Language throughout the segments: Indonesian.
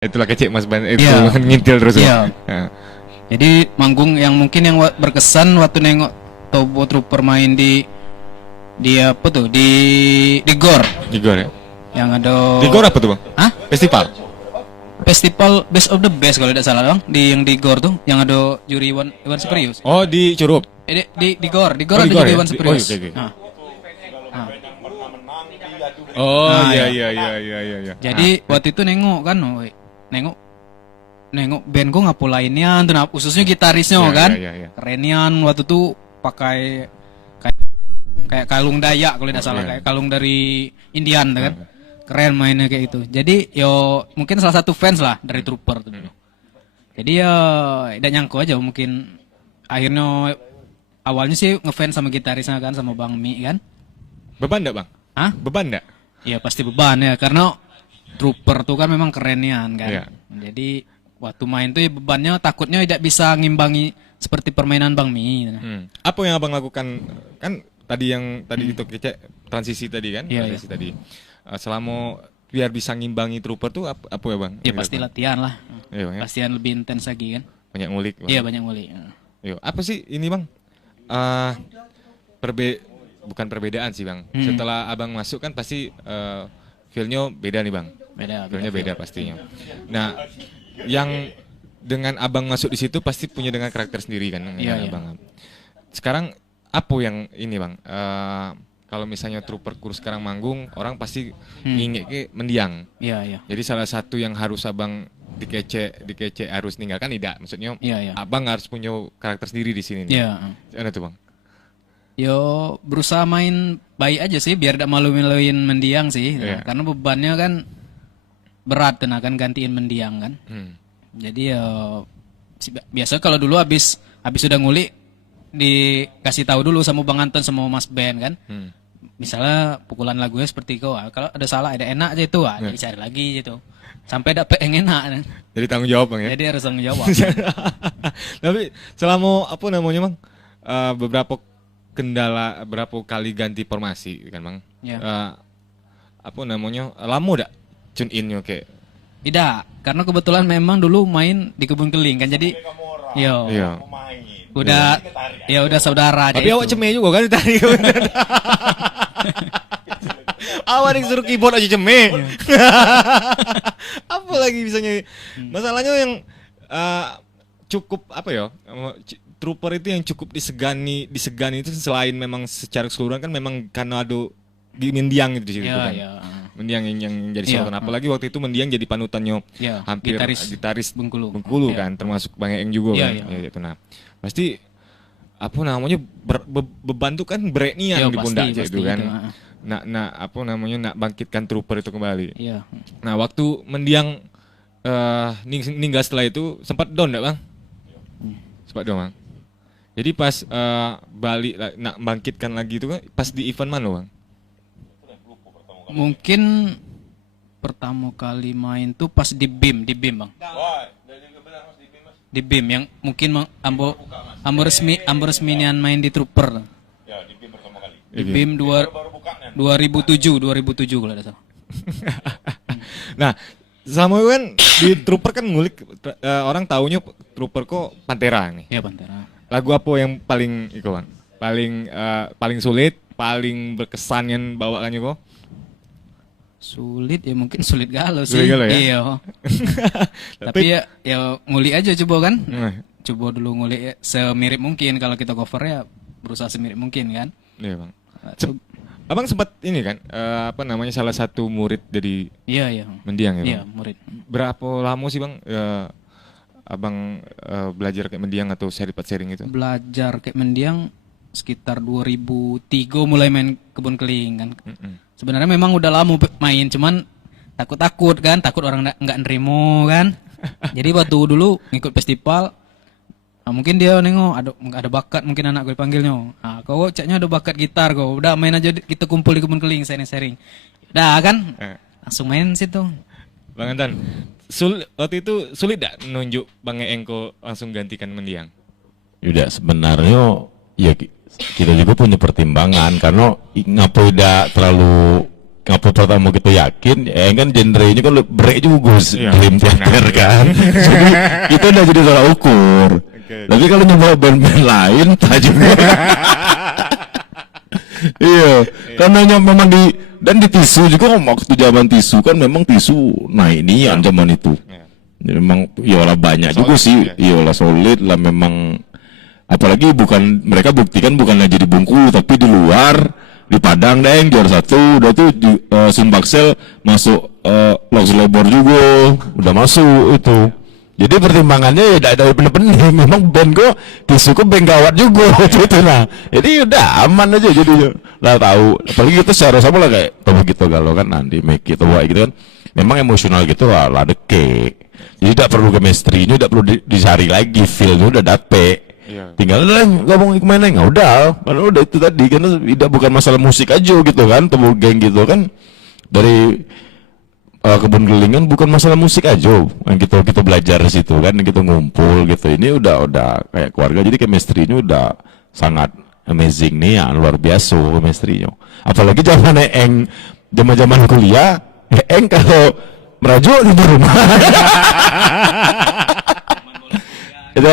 Itulah kecil Mas Ban itu Iya. ngintil terus. Iya. Nah, Jadi manggung yang mungkin yang berkesan waktu nengok Tobo Trooper main di apa tuh di GOR di Gor ya. yang ada Di Gor apa tuh Bang? Hah? Festival. Festival Best of the Best kalau tidak salah Bang, yang di GOR tuh yang ada juri Iwan Superius. Oh di Curup. Di GOR, di Oh, GOR di ada GOR juri ya? Iwan Superius. Oh, oke, oke. Nah, Oh Nah, iya iya. iya. jadi waktu itu nengok kan, nengok band gue ngapu lainnya, tuh nah, khususnya gitarisnya Iya, kan, iya, iya. kerenian waktu itu pakai kayak kalung Dayak kalau tidak salah, Iya. kayak kalung dari Indian tuh kan, keren mainnya kayak itu. Jadi yo mungkin salah satu fans lah dari Trooper tuh dulu. Jadi ya tidak nyangka aja mungkin akhirnya awalnya sih ngefans sama gitarisnya kan, sama Bang Mi kan. Beban enggak Bang? Hah? Beban enggak? Ya pasti beban ya, karena Trooper tuh kan memang kerenian kan. Iya. Jadi waktu main tuh ya bebannya takutnya tidak bisa ngimbangi seperti permainan Bang Mi. Apa yang Abang lakukan kan tadi yang tadi itu kecek transisi tadi kan? Iya, Transisi tadi. Selama biar bisa ngimbangi Trooper tuh apa ya Bang? Ya pasti latihan lah. Iya Bang ya. Latihan lebih intens lagi kan. Banyak ngulik Bang. Iya banyak ngulik. Yo, apa sih ini Bang? Bukan perbedaan sih Bang. Setelah Abang masuk kan pasti feel-nya beda nih Bang. Beda. Feel-nya beda pastinya. Nah, yang dengan Abang masuk di situ pasti punya dengan karakter sendiri kan Iya, yang iya. Abang. Sekarang apa yang ini Bang? Kalau misalnya Trooper Kurs sekarang manggung, orang pasti ngingek ke mendiang. Iya iya. Jadi salah satu yang harus Abang dikece harus ninggalkan tidak. Maksudnya Iya, iya. Abang harus punya karakter sendiri di sini nih. Iya. Ada tuh Bang. Yo berusaha main baik aja sih biar tidak malu-maluin mendiang sih. Iya. Karena bebannya kan berat kan akan gantiin mendiang kan. Jadi ya biasa kalau dulu habis udah ngulik dikasih tahu dulu sama Bang Anton sama Mas Ben kan. Misalnya pukulan lagunya seperti itu, kalau ada salah ada enak aja itu, jadi cari lagi gitu. Sampai dapet yang enak kan. Jadi tanggung jawab Bang ya. Jadi harus tanggung jawab. Tapi selama apa namanya Bang? Berapa kali ganti formasi kan Bang? Iya. Apa namanya? Lama dak tune in-nya kayak. Tidak, karena kebetulan memang dulu main di Kebun Keling kan, jadi yo Iya. udah ya udah saudara aja Tapi itu. awak ceme juga kan tadi. Awak disuruh keyboard aja ceme. Apa lagi bisanya? Masalahnya yang cukup apa ya? Trooper itu yang cukup disegani itu selain memang secara keseluruhan kan memang karena ada di mendiang itu di situ Iya, kan. iya. Mendiang yang jadi Iya. sorotan. Apalagi waktu itu mendiang jadi panutannya Iya, hampir gitaris Bengkulu. Bengkulu Iya. kan, termasuk Bang Eeng juga Iya, kan. iya. Ya, itu nah. Pasti apa namanya beban tuh kan berat nih Iya, yang di pasti, pundak aja pasti itu kan. itu, Nah, apa namanya nak bangkitkan Trooper itu kembali. Iya. Nah, waktu mendiang ninggal setelah itu sempat down enggak, Bang? Sempat down, Bang. Jadi pas balik nak bangkitkan lagi itu kan pas di event mana, Bang? Mungkin pertama kali main tuh pas di BIM Bang. Di BIM yang mungkin ambo resminian main di Trooper. Di BIM 2007 kalau tidak salah. Nah, selama itu kan di Trooper kan ngulik orang taunya Trooper kok Pantera nih. Iya Pantera. Lagu apa yang paling itu, Bang? Paling sulit, paling berkesan yang bawaannya kok? Sulit ya, mungkin sulit galau sih. Sulit galau ya? Iya. Tapi ya ngulik aja coba kan. Nah, Coba dulu ngulik ya, semirip mungkin kalau kita cover ya berusaha semirip mungkin kan. iya, Bang. Abang sempat ini kan apa namanya salah satu murid dari Iya. mendiang ya, Bang? Iya, murid. Berapa lama sih, Bang? Abang belajar kayak mendiang atau sharing itu? Belajar kayak mendiang sekitar 2003 mulai main Kebun Keling kan. Sebenarnya memang udah lama main, cuman takut kan, takut orang nggak nerimo kan. Jadi waktu dulu ngikut festival, mungkin dia nengok ada bakat, mungkin anak gue dipanggilnya. Kau caknya ada bakat gitar, kau udah main aja kita kumpul di Kebun Keling sharing. Udah kan, langsung main situ. Bang Anton, waktu itu sulit gak nunjuk Bang Eeng kok langsung gantikan mendiang? Yuda sebenarnya ya kita juga punya pertimbangan karena ngapa tidak terlalu ngapa pertama kita yakin kan genrenya kan break juga Iya, Dream Theater kan. Jadi kita udah jadi salah ukur. Tapi kalau nyoba band-band lain tak juga. Iya, karena memang di tisu juga waktu zaman tisu kan memang tisu naik nian zaman itu. Jadi memang iyalah banyak juga sih, iyalah solid lah memang. Apalagi mereka buktikan bukannya jadi Bungkulu tapi di luar di Padang deng juara 1 udah tuh Simbaksel masuk Loks Lebor juga udah masuk itu. Jadi pertimbangannya ya ada bener-bener memang band kok disuku band gawat juga gitu nah. Jadi udah aman aja jadi lah tahu. Apalagi kita secara sama lah kayak Tomo gitu galau kan nanti make it gitu kan. Memang emosional gitu lah deke. Jadi tidak perlu chemistry-nya, tidak perlu dicari lagi feel-nya udah dapet. Iya. Tinggal ngomong kemana nggak udah itu tadi karena tidak bukan masalah musik aja gitu kan temu geng gitu kan dari kebun gelingan bukan masalah musik aja yang kita belajar di situ kan kita ngumpul gitu ini udah kayak keluarga jadi chemistry-nya udah sangat amazing nih ya luar biasa chemistry-nya apalagi zaman kuliah kalau merajuk di rumah itu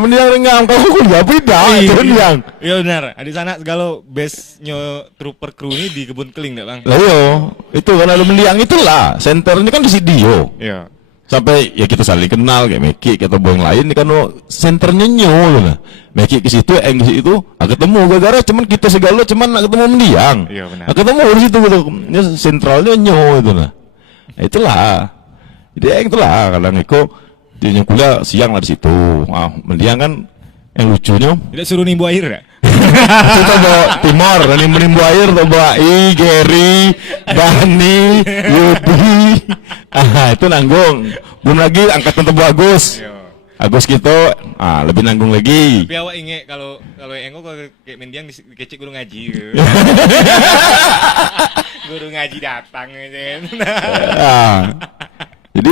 mendiang ngam kau kuliah beda itu mendiang. Iya benar. Di sana segala base-nya trooper crew ini di Kebun Keling enggak, Bang? Lah yo, itu kan ada mendiang itulah. Senternya kan di Sidio. Iya. Sampai ya kita saling kenal kayak Meki atau boy lain kan senternya nyo lah. Meki ke situ, ke situ, ketemu gara-gara cuman kita segala cuman ketemu mendiang. Iya benar. Ketemu di situ gitu. Ya sentralnya nyo itu lah. Itulah. Jadi itulah kadang Eko dia kuliah siang lah di situ. Mendiang kan yang lucunya. Tidak suruh nimbu air ya? Kita bawa Timor, dan nimbu air tuh bawa Gary, Bani, Yudi. Itu nanggung. Belum lagi angkatan Tebu Agus. Agus gitu, lebih nanggung lagi. Tapi awak inget kalau Engo kalau kayak mendiang dikecek guru ngaji. Guru ngaji datang aja. Jadi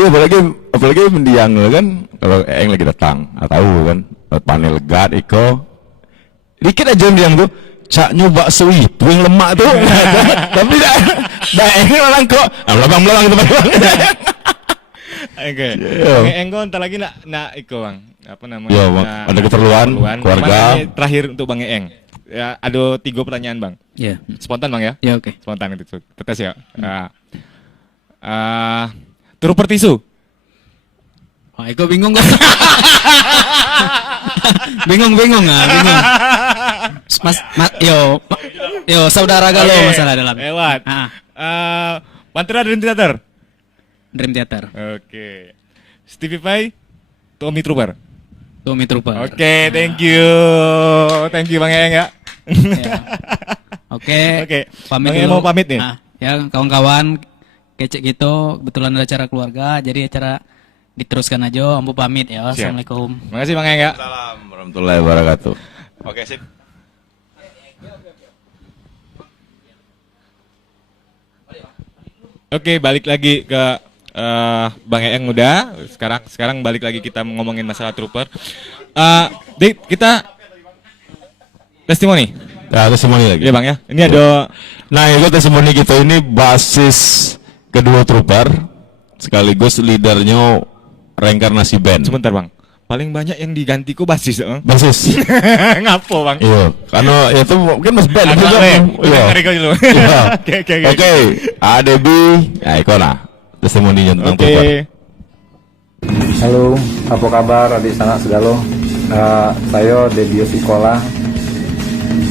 apalagi mendiang kan kalau Eng lagi datang, tahu kan panel legat Iko dikit aja mendiang tuh cak nyoba itu yang lemak tuh tapi dah Eng orang kok belakang itu Oke. Enggo entar lagi nak Iko Bang. Apa namanya? Ya, ada keperluan keluarga. Terakhir untuk Bang Eng. Ya, ada 3 pertanyaan Bang. Iya. Spontan Bang ya? Ya oke. Spontan itu. Tetes ya. Trooper tisu. Iko bingung gak? bingung. Yo saudara galau masalah dalam. Lewat. Pantera Dream Theater. Dream Theater. Oke. Stevie Vai, Tommy Trooper. Tommy Trooper. Oke, thank you. Thank you Bang Eng ya. Ya. Oke. Bang Eng mau pamit nih. Ya kawan-kawan kecek gitu, kebetulan ada acara keluarga, jadi acara diteruskan aja, ambu pamit ya. Siap. Assalamualaikum. Makasih Bang Eng ya. Assalamualaikum warahmatullahi wabarakatuh. Oke, sip. Oke, balik lagi ke Bang Eng udah. Sekarang balik lagi kita ngomongin masalah trooper. Dik, kita testimoni. Ya, testimoni lagi. Iya Bang ya. Ini ada. Nah, itu testimoni kita ini basis kedua trooper sekaligus leadernya reinkarnasi band. Sebentar Bang. Paling banyak yang diganti kok basis, Bang. Basis. Ngapo Bang? Iya, karena itu mungkin mas band juga. Iya. Oke. ADB, ya iko lah. Testimoninya tentang trooper. Halo, apa kabar adik sanak segalo? Saya Debius Ikola.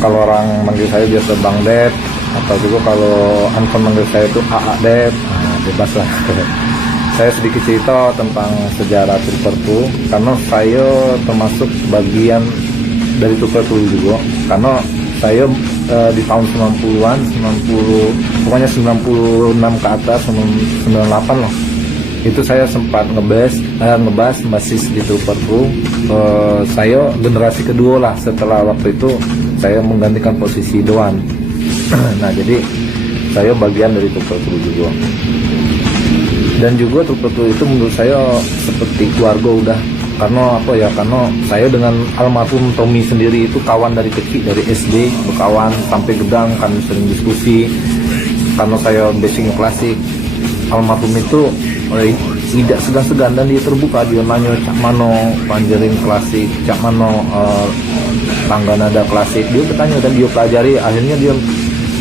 Kalau orang manggil saya biasa Bang Dep, atau juga kalau Anton manggil saya itu AA Dep, bebas lah. Saya sedikit cerita tentang sejarah Trooper Crew, karena saya termasuk bagian dari Trooper Crew juga. Karena saya di tahun 90-an, pokoknya 96 ke atas, 98 loh. Itu saya sempat ngebahas basis di Trooper Crew. Saya generasi kedua lah setelah waktu itu saya menggantikan posisi Doan. Nah jadi saya bagian dari Trooper Crew juga. Dan juga Trooper Crew itu menurut saya seperti keluarga udah. Karena apa ya? Karena saya dengan almarhum Tommy sendiri itu kawan dari kecil, dari SD berkawan sampai gedang, kami sering diskusi. karena saya basicnya klasik, almarhum itu tidak segan-segan dan dia terbuka, dia nanya cak mano panjering klasik, cak mano tangga nada klasik, dia bertanya dan dia pelajari. Akhirnya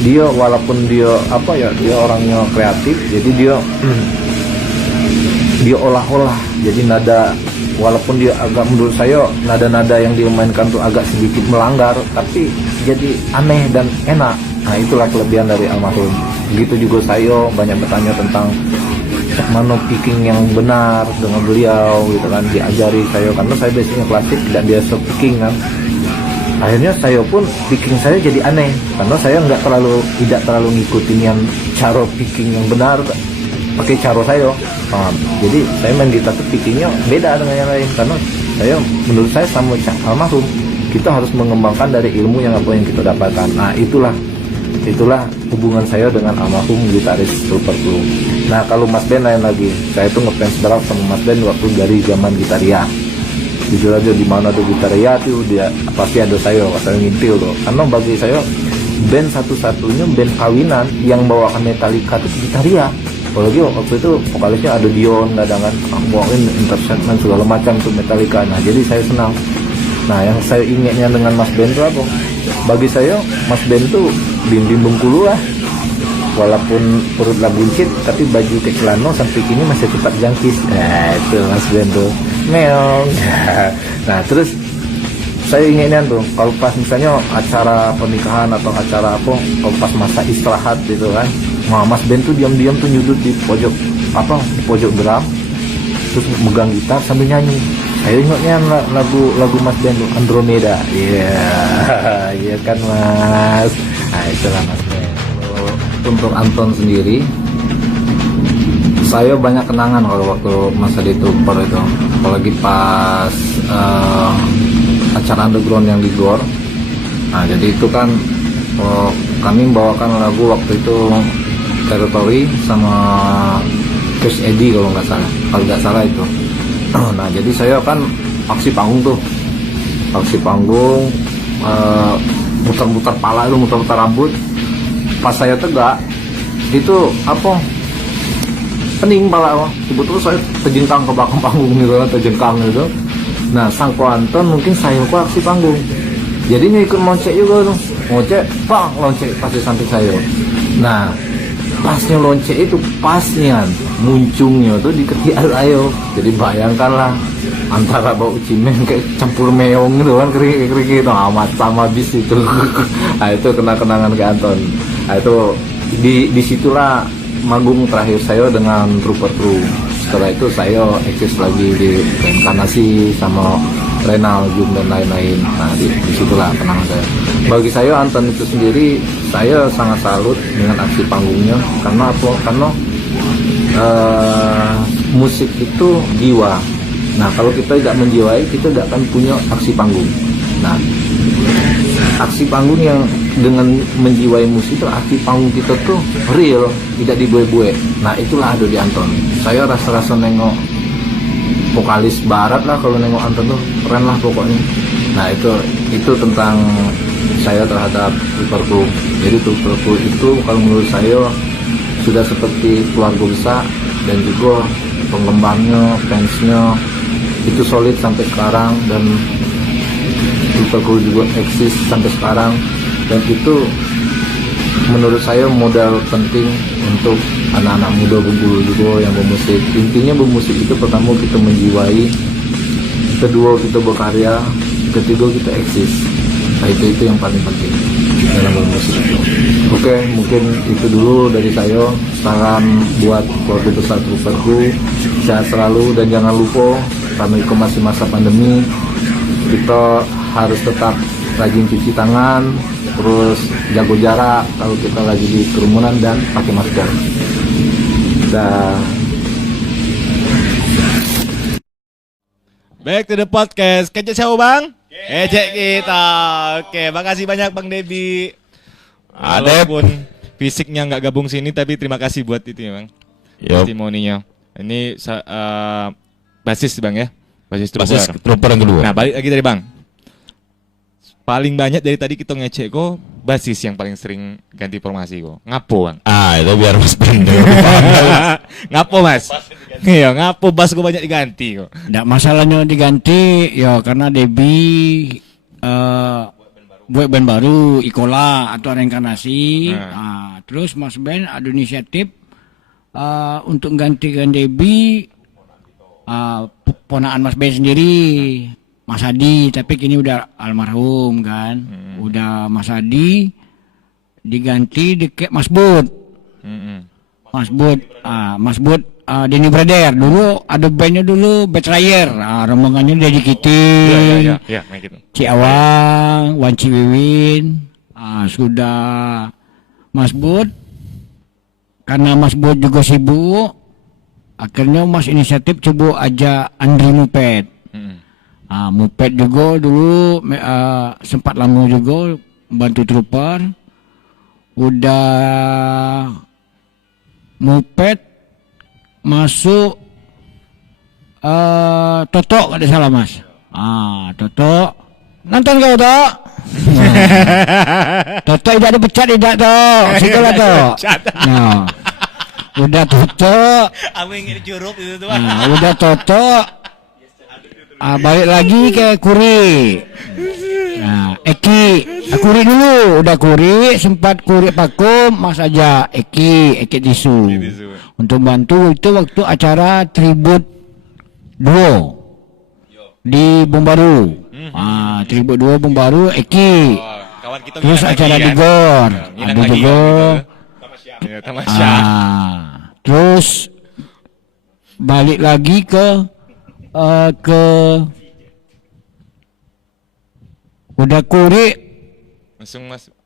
dia walaupun dia dia orangnya kreatif, jadi dia olah-olah jadi nada, walaupun dia agak, menurut saya nada-nada yang dia mainkan tuh agak sedikit melanggar, tapi jadi aneh dan enak. Nah itulah kelebihan dari almarhum. Begitu juga saya banyak bertanya tentang mana picking yang benar dengan beliau gitu kan, diajari saya karena saya basicnya klasik dan dia picking kan. Akhirnya saya pun picking saya jadi aneh karena saya tidak terlalu ngikutin yang cara picking yang benar, pakai cara saya. Jadi saya main gitar tuh pickingnya beda dengan yang lain karena menurut saya sama almarhum kita harus mengembangkan dari ilmu yang kita dapatkan. Nah itulah hubungan saya dengan almarhum gitaris Trooper Crew. Nah kalau Mas Ben lain lagi, saya tuh ngefans berat sama Mas Ben waktu dari zaman Gitaria. Jujur aja di mana ada Gitaria tuh dia pasti ada saya ngintil tuh. Karena bagi saya band satu-satunya band kawinan yang bawakan Metallica tuh Gitaria. Apalagi waktu itu vokalisnya ada Dion, kadang kan bawain Intercession segala macam tuh Metallica. Nah jadi saya senang. Nah yang saya ingatnya dengan Mas Ben tuh apa? Bagi saya Mas Ben tuh bim-bim Bengkulu lah. Walaupun perutlah buncit, tapi baju kecelano sampai kini masih tetap jangkis. Nah itu Mas Ben tuh meong. Nah terus saya inginnya tuh kalau pas misalnya acara pernikahan atau acara apa, kalau pas masa istirahat gitu kan, nah Mas Ben tuh diam-diam tuh nyudut di pojok drum, terus megang gitar sambil nyanyi. Saya ingatnya lagu Mas Ben tuh Andromeda. Iya kan Mas. Nah itulah Mas Ben. Untuk Anton sendiri, saya banyak kenangan kalau waktu masa di Trooper itu, apalagi pas acara underground yang di Gor. Nah jadi itu kan kami membawakan lagu waktu itu Territory sama Chris Eddy kalau nggak salah itu. Nah jadi saya kan aksi panggung muter-muter pala itu, muter-muter rambut. Pas saya tegak itu pening pala, sebetulnya saya terjengkang ke belakang panggung gitu. Nah sang Anton mungkin saya aksi panggung, jadinya ikut loncek juga tuh, loncek pasti samping saya. Nah pasnya loncek itu pasnya muncungnya tuh di ketiak ayo, jadi bayangkanlah antara bau cimen kayak campur meong gitu kan, kering itu amat sama bis itu. Nah itu kenangan ke Anton. Nah itu disitulah manggung terakhir saya dengan Trooper Crew. Setelah itu saya eksis lagi di Reinkarnasi sama Renal Jum dan lain-lain. Nah disitulah kenangan saya. Bagi saya Anton itu sendiri, saya sangat salut dengan aksi panggungnya. Karena apa? Karena musik itu jiwa. Nah kalau kita tidak menjiwai, kita tidak akan punya aksi panggung. Nah aksi panggung yang dengan menjiwai musik itu, aksi panggung kita tuh real, tidak dibuai-buai. Nah itulah ada di Anton. Saya rasa-rasa nengok vokalis barat lah, kalau nengok Anton tuh keren lah pokoknya. Nah itu tentang saya terhadap Trooper Crew. Jadi Trooper Crew itu kalau menurut saya sudah seperti keluarga besar, dan juga penggembarnya, fansnya itu solid sampai sekarang, dan Trooper Crew juga eksis sampai sekarang. Dan itu menurut saya modal penting untuk anak-anak muda Bengkulu juga yang bermusik. Intinya bermusik itu pertama kita menjiwai, kedua kita berkarya, ketiga kita eksis. Nah itu yang paling penting dalam bermusik itu. Oke, mungkin itu dulu dari saya. Salam buat keluarga besar Trooper Crew, sehat selalu, dan jangan lupa karena itu masih masa pandemi, kita harus tetap rajin cuci tangan, terus jaga jarak kalau kita lagi di kerumunan, dan pakai masker. Back to the podcast. Kecek siapa bang? Kecek kita. Oke, makasih banyak Bang Debi. Walaupun fisiknya nggak gabung sini, tapi terima kasih buat itu ya bang. Testimoninya. Ini basis bang ya, basis Trooper yang kedua. Nah balik lagi dari bang. paling banyak dari tadi kita ngecek kok basis yang paling sering ganti formasi kok. Ngapo bang? Itu biar Mas Ben dulu. Ngapo mas? Iya ngapo bas kok banyak diganti kok. Nggak masalahnya diganti ya karena Debi buat band baru Ikola atau reinkarnasi. Terus Mas Ben ada inisiatif untuk gantikan Debi ponaan Mas Ben sendiri, Mas Hadi, tapi kini udah almarhum kan. Udah Mas Hadi diganti deket Mas Bud. Mas Bud Denny Brother dulu ada bandnya dulu Betrayer, rombongannya dari Kiting, gitu. Ciawang, Wanci Wiwin, sudah Mas Bud, karena Mas Bud juga sibuk, akhirnya Mas inisiatif coba aja Andri Mupet. Mupet juga dulu sempat lama juga bantu trooper, udah Mupet masuk Toto kalau tidak salah Mas. Toto nonton kau Toto. Toto tidak dipecat tidak Toto. Sikolah Toto. Udah Toto. Udah Toto. Balik lagi ke Kuri. Eki, Kuri dulu, udah Kuri, sempat Kuri Pakum, Mas aja Eki Tisu. Untuk bantu itu waktu acara tribut duo di Bombaru. Tribut duo Bombaru Eki. Terus acara di Gor, ada juga. Terus balik lagi ke udah Kuri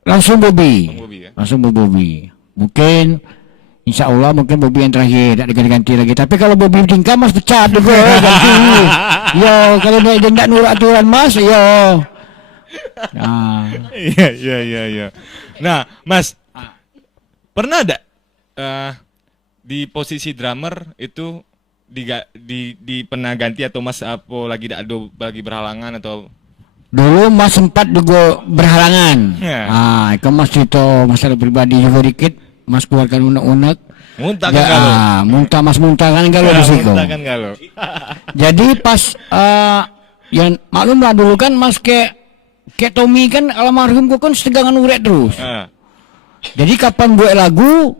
langsung Bobby ya? Langsung Bobby. Mungkin insya Allah mungkin Bobby yang terakhir, tidak diganti lagi. Tapi kalau Bobby tinggal Mas pecat juga ganti. Yo kalau dia tidak nurut aturan Mas yo. Iya. Nah Mas, pernah ada di posisi drummer itu di pernah ganti atau Mas apa lagi tidak ada lagi berhalangan atau? Dulu Mas sempat juga berhalangan. Ke Mas itu masalah pribadi juga dikit. Mas keluarkan unek-unek. Muntah kan kalau? Muntah kan kalau di situ. Jadi pas yang maklum lah dulu kan Mas kayak Tommy kan almarhum kok kan setegangan uret terus. Jadi kapan buat lagu,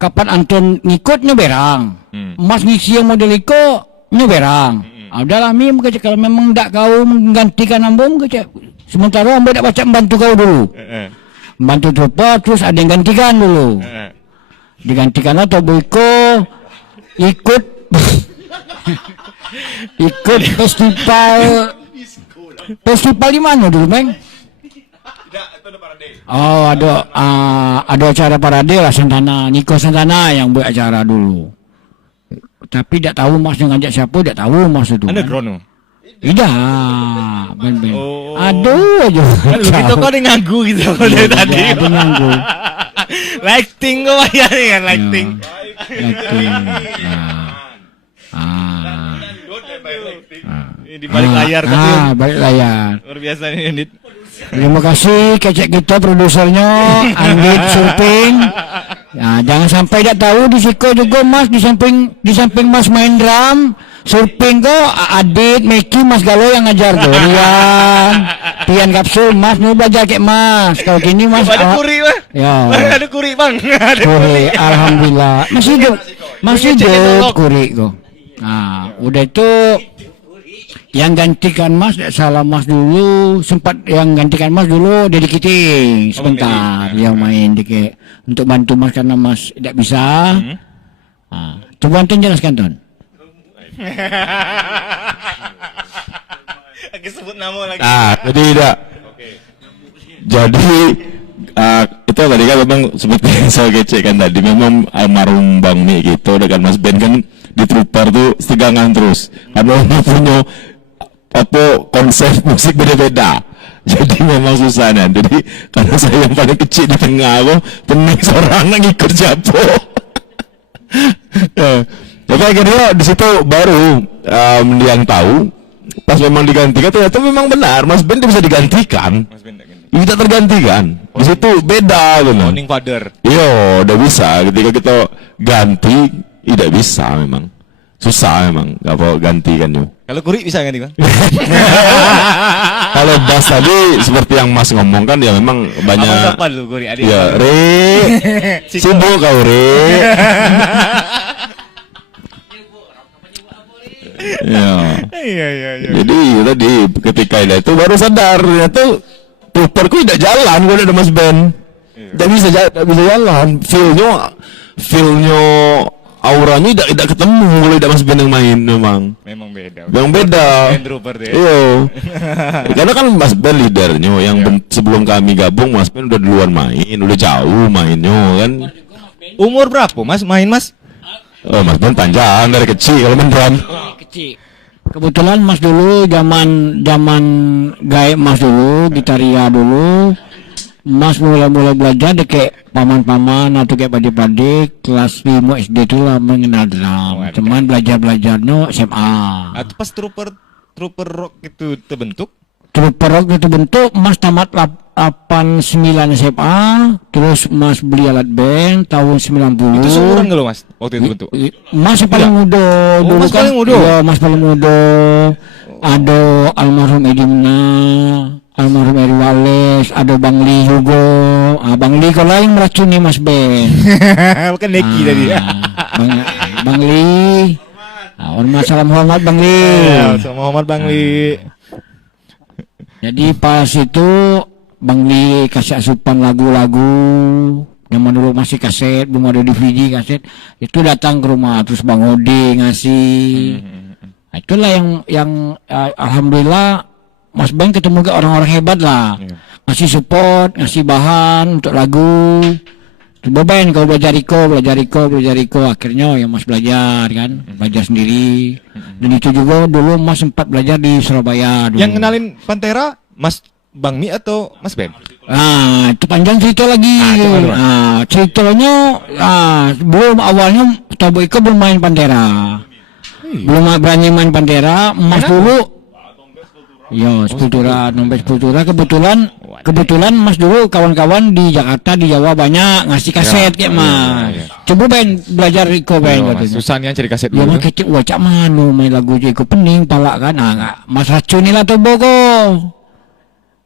kapan Anton ngikut nyeberang. Mas ngisi yang model iko nyeberang. Udahlah Mi kalau memang tidak kau menggantikan ambo sementara ambo tidak baca membantu kau dulu. Membantu trooper terus ada yang gantikan dulu. Digantikan atau Boyko ikut ikut festival di mana dulu, Meng? Ada acara parade lah Santana, Niko Santana yang buat acara dulu. Tapi tidak tahu Mas yang ngajak siapa, tidak tahu Mas itu. Ada Grono. Tidak, ben. Aduh aja. Itu kok ada nganggu gitu dari tadi. Ada nganggu. Lighting kok ya kan lighting. Di balik layar tapi. Balik layar. Luar biasa nih Andit. Terima kasih kecek kita produsernya Andit Surfing. Jangan sampai tidak tahu di Siko juga Mas di samping Mas main drum surfing kok Adit, Meki, Mas Galo yang ngajar tuh. Pian kapsul Mas mau belajar kayak Mas. Kalau gini Mas ada kuri Bang. Ya. Ada kuri Bang. Ada kuri. Alhamdulillah. Masih hidup kuri kok. Udah itu yang gantikan Mas, salah Mas dulu, sempat yang gantikan Mas dulu Dedi Kiting sebentar, yang main dikit untuk bantu Mas karena Mas tidak bisa. Coba Anton jelaskan Ton. Sebut nama lagi. Jadi tidak. Jadi itu tadi kan memang seperti yang saya kecek kan tadi, memang almarhum Bang Mi gitu dengan Mas Ben kan di trooper tuh setegangan terus karena punya konsep musik beda-beda, jadi memang susah nih. Jadi karena saya yang paling kecil di tengah aku pening seorang ngikut japo. Tapi akhirnya di situ baru yang tahu Pas memang digantikan ternyata memang benar Mas Ben bisa digantikan. Mas Ben nggak ganti. Bisa tergantikan. Di situ beda gitu. Founding father. Iya, udah bisa. Ketika kita ganti, tidak bisa memang. Susah memang, nggak mau gantikan yuk. Kalau Kuri bisa ganti bang? Kalau bass tadi seperti yang Mas ngomong kan ya memang banyak. Abang siapa dulu Kuri? Adik. Ya, sibuk kau Ya. Iya. Jadi tadi ketika itu baru sadar ternyata trooperku tidak jalan kalau ada Mas Ben. Tidak bisa jalan. Feelnya auranya tidak ketemu kalau ada Mas Ben yang main memang. Memang beda. Yang beda. Ben trooper deh. Iya. Karena kan Mas Ben leadernya yang sebelum kami gabung Mas Ben udah duluan main, udah jauh mainnya kan. Umur berapa Mas main Mas? Oh, Mas Ben panjang dari kecil kalau main drum. Kecil. Kebetulan Mas dulu zaman gaib Mas dulu, gitaria dulu. Mas mulai belajar deh kayak paman-paman atau kayak padik-padik kelas 5 SD itu lah mengenal drum. Cuman belajarnya SMA. Atau pas trooper rock itu terbentuk? Trooper rock itu bentuk Mas tamat 89 SMA, terus Mas beli alat band tahun 90. Itu seumuran nggak lo Mas waktu itu bentuk? Mas paling muda Oh, dulu Mas kan. paling muda? Iya, Mas paling muda. Ada almarhum Edimna, almarhum Eri Wales, ada Bang Li juga. Bang Li kalau yang meracuni Mas Ben. Bukan Neki tadi. Bang Li. Hormat Bang Li. Sama Muhammad Bang Li. Jadi pas itu Bang Li kasih asupan lagu-lagu. Zaman dulu masih kaset, belum ada DVD kaset. Itu datang ke rumah terus Bang Ode ngasih. Nah, itulah yang alhamdulillah Mas Ben ketemu ke orang-orang hebat lah. Ngasih support, ngasih bahan untuk lagu. Coba Ben kau belajar Iko. Akhirnya ya Mas belajar kan, belajar sendiri. Dan itu juga dulu Mas sempat belajar di Surabaya dulu. Yang kenalin Pantera Mas Bang Mi atau Mas Ben? Nah, itu panjang cerita lagi. Ceritanya belum awalnya Tobo Iko belum main Pantera. Belum berani main Pantera, Mas dulu. Ya, Sepultura, Nombes Sepultura kebetulan Mas dulu kawan-kawan di Jakarta di Jawa banyak ngasih kaset kayak Mas. Coba Ben belajar Iko Ben katanya. Susahnya cari kaset Ya dulu. Mas kecil wah cak manu main lagu Iko pening palak kan. Mas racunilah Tobogo.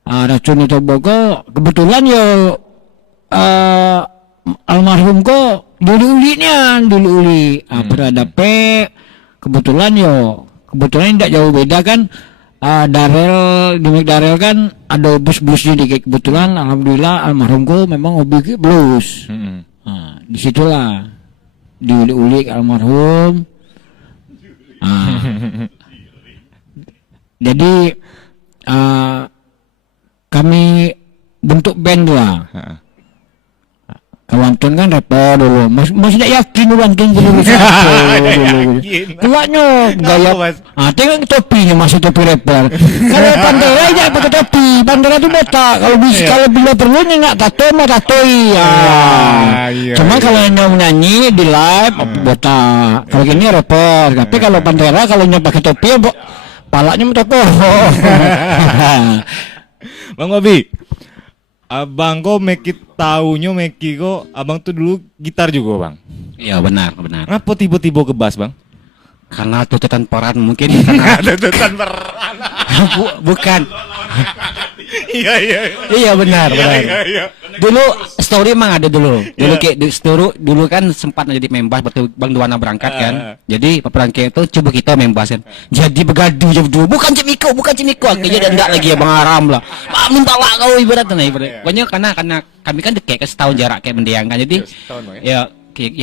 Racuni Tobogo kebetulan yo almarhum ko dulu uli. Beradape kebetulan tidak jauh beda kan. Darel kan ada blues-bluesnya dikit. Kebetulan alhamdulillah almarhumku memang hobi blues. Disitulah diulik-ulik almarhum. Jadi kami bentuk band lah. Kawanton kan rapper dulu, masih tidak yakin dulu Anton dulu. Tuanya gaya, tengok topinya masih topi rapper. Kalau Pantera aja pakai topi, Pantera itu botak. Kalau bisa kalau bila perlu nggak tato mah tatoi. Cuma kalau yang nyanyi di live botak. Kalau gini rapper, tapi kalau Pantera kalau nyoba pakai topi palanya mau topo. Bang Bobi, abang kok Meki kok abang tuh dulu gitar juga bang. Iya benar. Kenapa tiba-tiba ke bass bang? Karena tuntutan peran mungkin. Karena Tuntutan peran. bukan. Iya benar. Iya. Dulu story emang ada dulu. Kayak dulu kan sempat jadi membas waktu Bang Duana berangkat kan. Jadi perangkat itu coba kita membas kan. Jadi begaduh jam 2. Bukan Cimiko. Akhirnya enggak lagi ya Bang Aram lah. Minta lah kau ibaratnya. Pokoknya karena kami kan dekat ke setahun jarak kayak mendiang kan. Jadi ya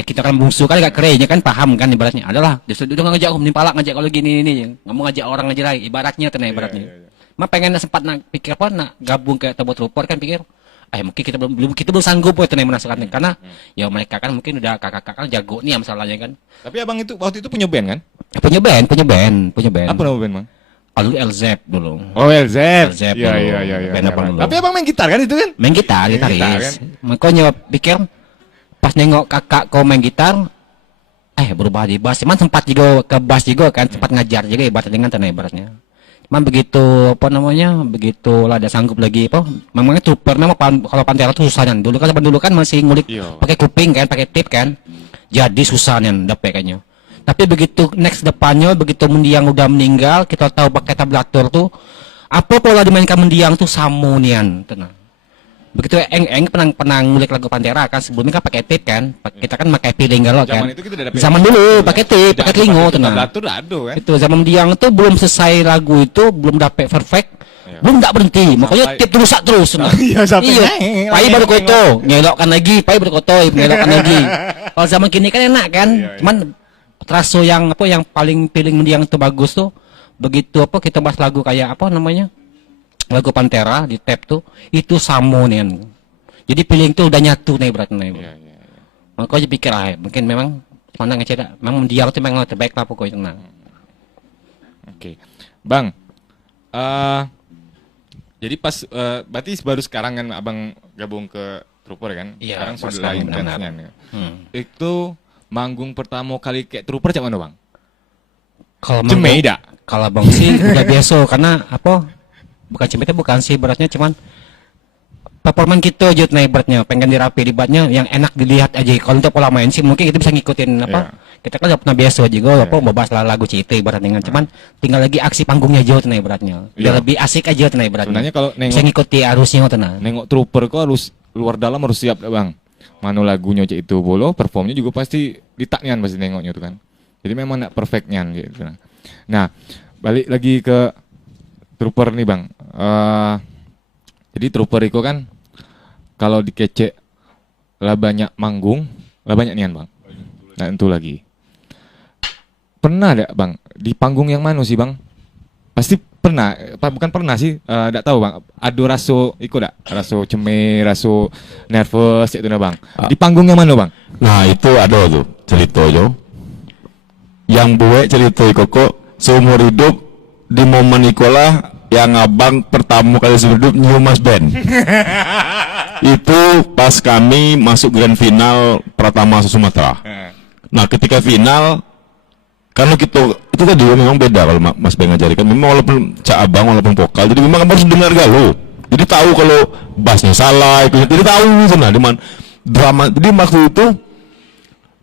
kita kan bungsu kan agak keren kan paham kan ibaratnya. Adalah justru udah ngajak nimpalak ngajak kalau gini nggak mau ngajak orang aja lagi ibaratnya ibaratnya. Mah pengen sempat pikir apa gabung ke Tobo Trooper kan pikir mungkin kita belum sanggup buat menasakan karena ya mereka kan mungkin udah kakak kan jago nih masalahnya kan. Tapi abang itu waktu itu punya band kan? Punya band. Apa nama band bang? Lalu Elzeb dulu. Oh Elzeb. Iya. Band abang dulu. Tapi abang main gitar kan itu kan? Main gitar gitaris. Makanya pikir pas nengok kakak kau main gitar berubah di bass. Cuman sempat juga ke bass juga kan sempat ngajar juga ibaratnya dengan ibaratnya. Memang begitu apa namanya, begitu lah ada sanggup lagi apa. Memangnya trooper memang kalau Pantera tuh susah kan. Dulu kan masih ngulik Iya. pakai kuping kan, pakai tip kan. Jadi susah nih dapet kayaknya. Tapi begitu next depannya, begitu mendiang udah meninggal, kita tahu pakai tablatur tuh apa pola dimainkan mendiang tuh samunian, tenang. Begitu Eng pernah ngulik lagu Pantera kan, sebelumnya kan pakai tape kan, kita kan pakai piling galau kan. Zaman itu kita udah ada Zaman dulu pakai tape, pakai telingo tenang. Tablatur ada kan. Itu zaman mendiang tuh belum selesai lagu itu, belum dapet perfect, belum tak berhenti, makanya tape terus tenang. Iya, sampai Pai baru koto, ngelokkan lagi, pai baru koto, ngelokkan lagi. Kalau zaman kini kan enak kan, cuman terasa yang apa yang paling piling mendiang itu bagus tuh, begitu apa kita bahas lagu kayak apa namanya? Lagu Pantera di tape tuh itu samonian. Jadi piling tuh udah nyatu nih beratnya. Makanya pikir mungkin memang mana ngecek memang mendiang tuh memang terbaik lah pokoknya tenang. Oke. Bang. Jadi pas berarti baru sekarang kan Abang gabung ke Trooper kan? Iya, Sekarang pas sudah sekarang, intensnya nih. Itu manggung pertama kali kayak Trooper cak mana, Bang? Kalau Cemei dak? Kalau bang sih udah biasa karena apa? Bukan cemete bukan sih beratnya cuman performan kita aja naik beratnya pengen dirapi dibatnya yang enak dilihat aja. Kalau untuk pola main sih mungkin kita bisa ngikutin apa kita kan udah pernah biasa juga apa membahas lagu CT beratnya cuman tinggal lagi aksi panggungnya aja naik beratnya biar lebih asik aja naik beratnya. Sebenarnya kalau bisa ngikuti arusnya tenang. Nengok Trooper kok harus luar dalam harus siap Bang. Mana lagunya cek itu bolo, performnya juga pasti ditaknian pasti nengoknya tuh kan. Jadi memang nak perfectnya gitu. Nah, balik lagi ke Trooper nih Bang. Jadi Trooper itu kan kalau dikecek lah banyak manggung, lah banyak nian Bang. Nah itu lagi. Pernah ada Bang di panggung yang mana sih Bang? Pasti pernah, bukan pernah sih, enggak tahu Bang. Ada raso iko dak? Raso ceme, raso nervous itu nah Bang. Di panggung yang mana Bang? Nah itu ada tuh cerita jo. Yang buat cerita kok seumur hidup di momen ikolah yang abang pertama kali seumur hidup nyium Mas Ben. Itu pas kami masuk grand final Pratama Sumatera. Nah ketika final, karena kita itu tadi memang beda kalau Mas Ben ngajarikan. Memang walaupun cak abang walaupun vokal, jadi memang harus dengar galau. Jadi tahu kalau bassnya salah, itu jadi tahu sana di mana drama. Jadi waktu itu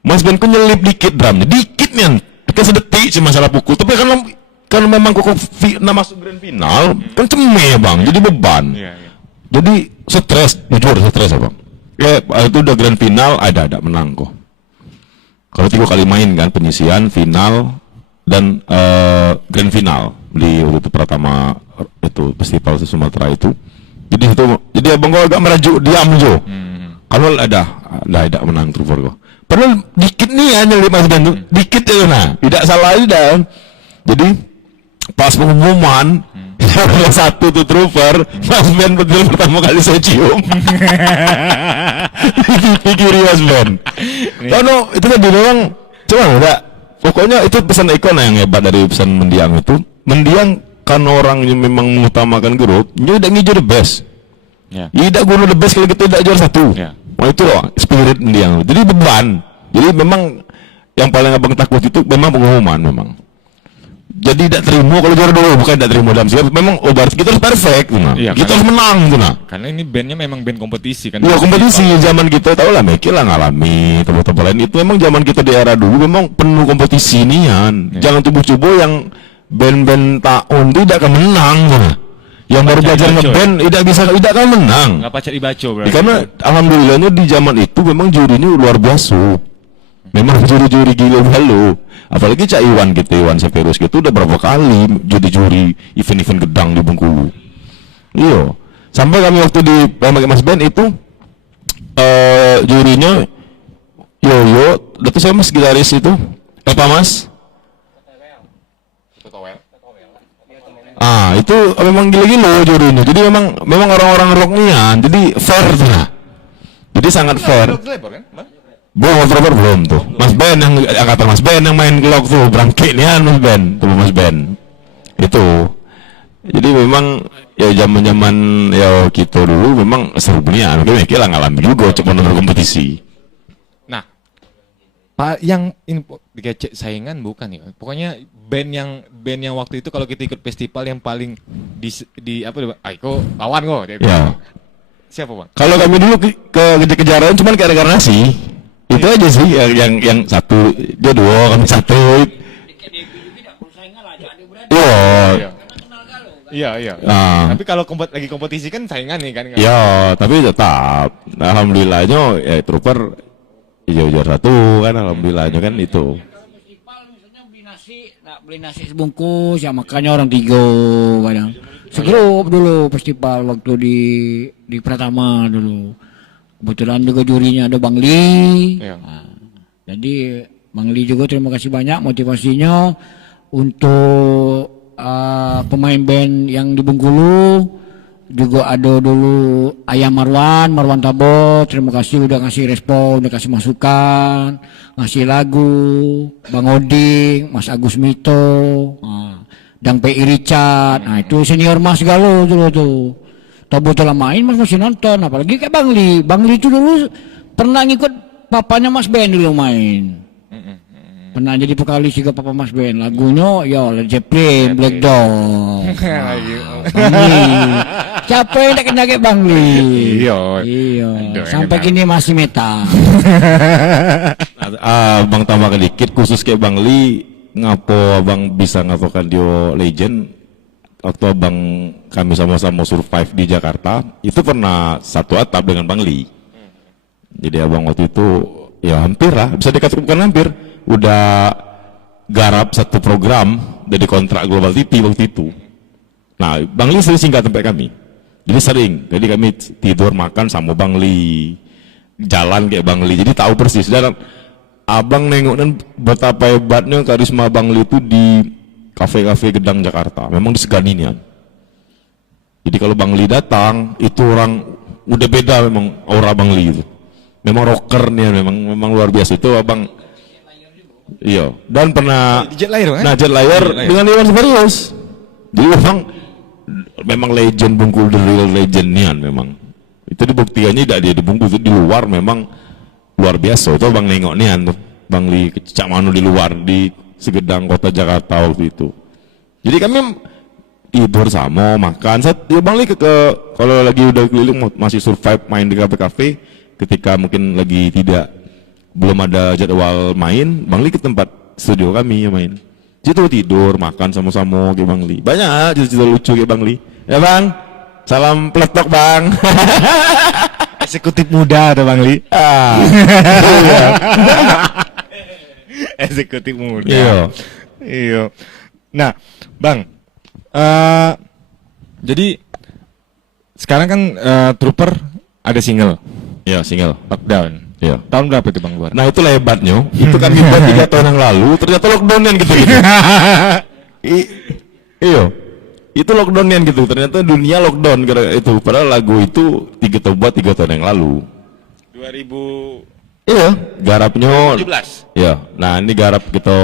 Mas Ben ku nyelip dikit drumnya, dikit nih, kan sedetik cuma salah pukul. Tapi kan memang kok masuk grand final kan cemeh Bang, jadi beban. Jadi stres, jujur stres Bang. Itu udah grand final, ada menang kok. Kalau 3 kali main kan penyisian, final dan grand final di waktu itu Pratama itu festival Sumatera itu. Jadi abang gua agak merajuk diam jo. Kalau ada menang Trooper kok. Padahal dikit nih hanya 5 dan dikit ya nah, tidak salah aja. Jadi pas pengumuman yang satu tuh Trooper, Mas Ben betul pertama kali saya cium. Pikiri Mas Ben. Karena itu tadi memang coba enggak. Pokoknya itu pesan ikon yang hebat dari pesan mendiang itu. Mendiang kan orang yang memang mengutamakan grup, dia udah ngejar the best. Tidak guna the best kalau kita tidak juara satu. Wah itu loh spirit mendiang. Jadi beban. Jadi memang yang paling abang takut itu memang pengumuman memang. Jadi tidak terima kalau juara dulu, bukan tidak terima dalam sikap. Memang berarti kita harus perfect, nah. Kita harus menang, nah. Karena ini bandnya memang band kompetisi kan. Iya kompetisi zaman kita tahu lah, Meki lah ngalami tempat-tempat lain itu memang zaman kita di era dulu memang penuh kompetisi nian. Jangan tubuh-tubuh yang band-band tahun tidak akan menang, nah. Yang baru belajar ngeband tidak akan menang. Nggak pacet dibaca berarti. Karena alhamdulillahnya di zaman itu memang jurinya luar biasa. Memang juri-juri gila balu. Apalagi Cak Iwan gitu, Iwan Severus gitu udah berapa kali jadi juri event-event gedang di Bengkulu. Iya. Sampai kami waktu di Mas Ben itu jurinya Yoyo, itu saya Mas gitaris itu. Apa Mas? Itu memang gila-gila jurinya. Jadi memang orang-orang rocknya, jadi fair tuh. Jadi sangat fair. Belum tuh. Mas Ben yang kata Mas Ben yang main gelok tuh berangkit nih Mas Ben, tuh Mas Ben. Itu. Jadi memang ya zaman-zaman ya kita dulu memang seru dunia. Mungkin lah ngalamin juga cuma nonton kompetisi. Nah, yang info dikecek saingan bukan ya. Pokoknya band yang waktu itu kalau kita ikut festival yang paling di apa Aiko lawan kok dia bilang. Ya. Siapa Bang? Kalau kami dulu ke kejar-kejaran cuman gara-gara nasi. Itu aja sih yang satu, dia dua, kami satu. Iya. Iya. Nah. Tapi kalau lagi kompetisi kan saingan nih kan. Ya, tapi tetap alhamdulillahnya Trooper juara satu kan, alhamdulillahnya kan itu. Festival misalnya beli nasi sebungkus ya makanya orang 3 kadang. Segrup dulu festival waktu di Pratama dulu. Kebetulan juga jurinya ada Bang Li. Iya. Nah, jadi Bang Li juga terima kasih banyak motivasinya untuk pemain band yang di Bengkulu. Juga ada dulu Ayah Marwan Tabo, terima kasih udah ngasih respon, udah kasih masukan, ngasih lagu, Bang Oding, Mas Agus Mito, Dang P.I. Richard, nah itu senior Mas Galo dulu tuh. Tabo telah main Mas masih nonton, apalagi kayak Bang Li itu dulu pernah ngikut papanya Mas Ben dulu main. Pernah jadi vokalis juga papa Mas Ben, lagunya ya Led Zeppelin, Black Dog. Bang Li. Siapa yang tak kenal kayak Bang Li? Iya. Iya. Sampai kini masih meta. Bang tambahkan dikit khusus kayak Bang Li, ngapo abang bisa ngapokan dia legend. Waktu abang kami sama-sama survive di Jakarta, itu pernah satu atap dengan Bang Li. Jadi abang waktu itu ya hampir lah, bisa dikatakan bukan hampir, udah garap satu program dari kontrak Global TV waktu itu. Nah, Bang Li sering singgah tempat kami. Jadi sering, jadi kami tidur makan sama Bang Li, jalan kayak Bang Li, jadi tahu persis. Dan abang nengok dan betapa hebatnya karisma Bang Li itu di kafe-kafe Gedang Jakarta. Memang disegani nih. Jadi kalau Bang Li datang, itu orang udah beda memang aura Bang Li itu. Memang rocker nih, memang luar biasa itu abang. Iya, dan pernah Jet Layar kan? Nah, Jet Layar dengan Iwan Serius. Jadi memang legend Bengkulu, the real legend nian memang. Itu dibuktikannya tidak dia di Bengkulu, itu di luar memang luar biasa. Itu abang nengok nian tuh, Bang Li Cak Manu di luar di Segedang Kota Jakarta waktu itu. Jadi kami tidur sama, makan. Ya Bang Li ke kalau lagi udah keliling masih survive main di kafe-kafe. Ketika mungkin lagi belum ada jadwal main, Bang Li ke tempat studio kami main. Situ tidur, makan sama-sama kayak Bang Li. Banyak cerita lucu kayak Bang Li. Ya Bang, salam peletok Bang. Eksekutif muda atau Bang Li? Iya. Eksekutif muda. Iya. Nah, Bang, jadi sekarang kan Trooper ada single. Iya, single. Lockdown. Iya. Tahun berapa itu Bang keluar? Nah itulah hebatnya. Itu kami buat 3 tahun yang lalu, ternyata lockdownian gitu. Iya. Itu lockdownian gitu. Ternyata dunia lockdown gara itu. Padahal lagu itu 3 tahun yang lalu. 2017. Iya. Garapnya. Iya. Nah ini garap kita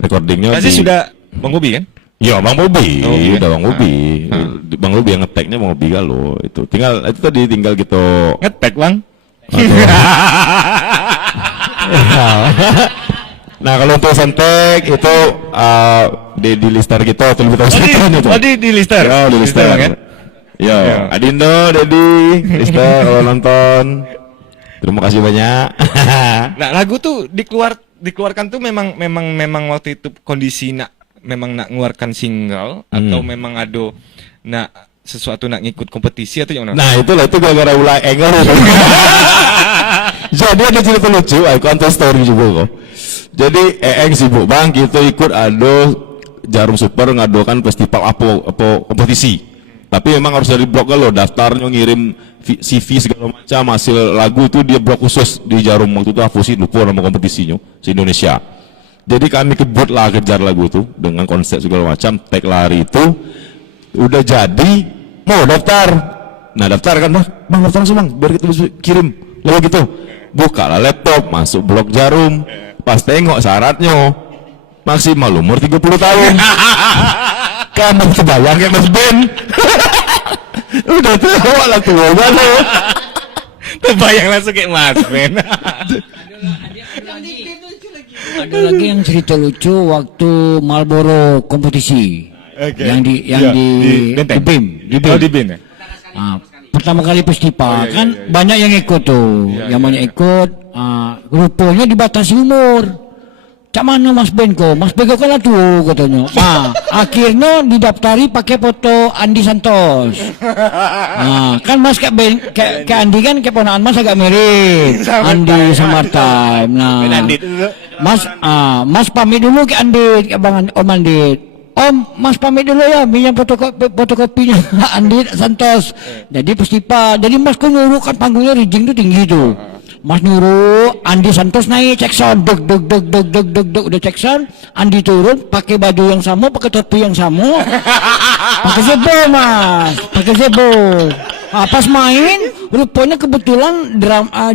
recordingnya. Pasti sudah Bang Bobi kan? Iya Bang Bobi. Oh, iya. Udah Bang Bobi. Bang Bobi yang ngeteknya Bang Bobi Galo. Itu tinggal kita ngetek Bang. Nah kalau untuk Sentek itu di lister kita atau lebih tahu itu. Oh di lister. Ya di lister. Kan? Ya, Adindo, Dedi, lister kalau nonton. Terima kasih banyak. Nah lagu tuh dikeluarkan tuh memang waktu itu kondisi memang nak ngeluarkan single atau memang ada sesuatu nak ngikut kompetisi atau yang mana? Nah itulah itu gara-gara ulah engel itu. Jadi ada cerita lucu, aku antar story juga kok. Jadi Eeng sibuk Bang, kita ikut Jarum Super ngadokan festival apa kompetisi. Tapi memang harus dari blog lo, daftarnya ngirim CV segala macam, hasil lagu itu dia blog khusus di Jarum waktu itu aku sih lupa nama kompetisinya se Indonesia. Jadi kami kebut lah kejar lagu itu dengan konsep segala macam, tag lari itu udah jadi mau daftar. Nah daftar kan bang daftar langsung bang biar kita bisa kirim lalu gitu. Bukalah laptop, masuk blog Jarum, pas tengok syaratnya maksimal umur 30 tahun. Kamu kebayang kayak Mas Ben. Udah tua lah tua banget. Terbayang langsung kayak Mas Ben. Ada lagi yang cerita lucu waktu Marlboro kompetisi. Oke. Yang di Iya, di Benteng. di BIM, Oh, di BIM ya? Ah, pertama kali festival kan banyak yang ikut tuh, yang banyak ikut. Rupanya dibatasi umur. Cak mana Mas Ben ko? Mas Ben ko kan tuh katanya. Akhirnya didaftari pakai foto Andi Santos. Kan Mas kayak Ben, kayak Andi kan kayak ponakan Mas agak mirip. Andi Summertime. Mas pamit dulu ke Andit, ke Bang Om Andit. Om, Mas pamit dulu ya, minyak fotokopinya Andit Santos. Jadi festival, jadi Mas ko nyuruh kan panggungnya rigging tuh tinggi tuh. Mas nyuruh Andi Santos naik cek sound, deg udah cek sound, Andi turun pakai baju yang sama, pakai topi yang sama, pakai zebo Mas, pakai zebo. Pas main, rupanya kebetulan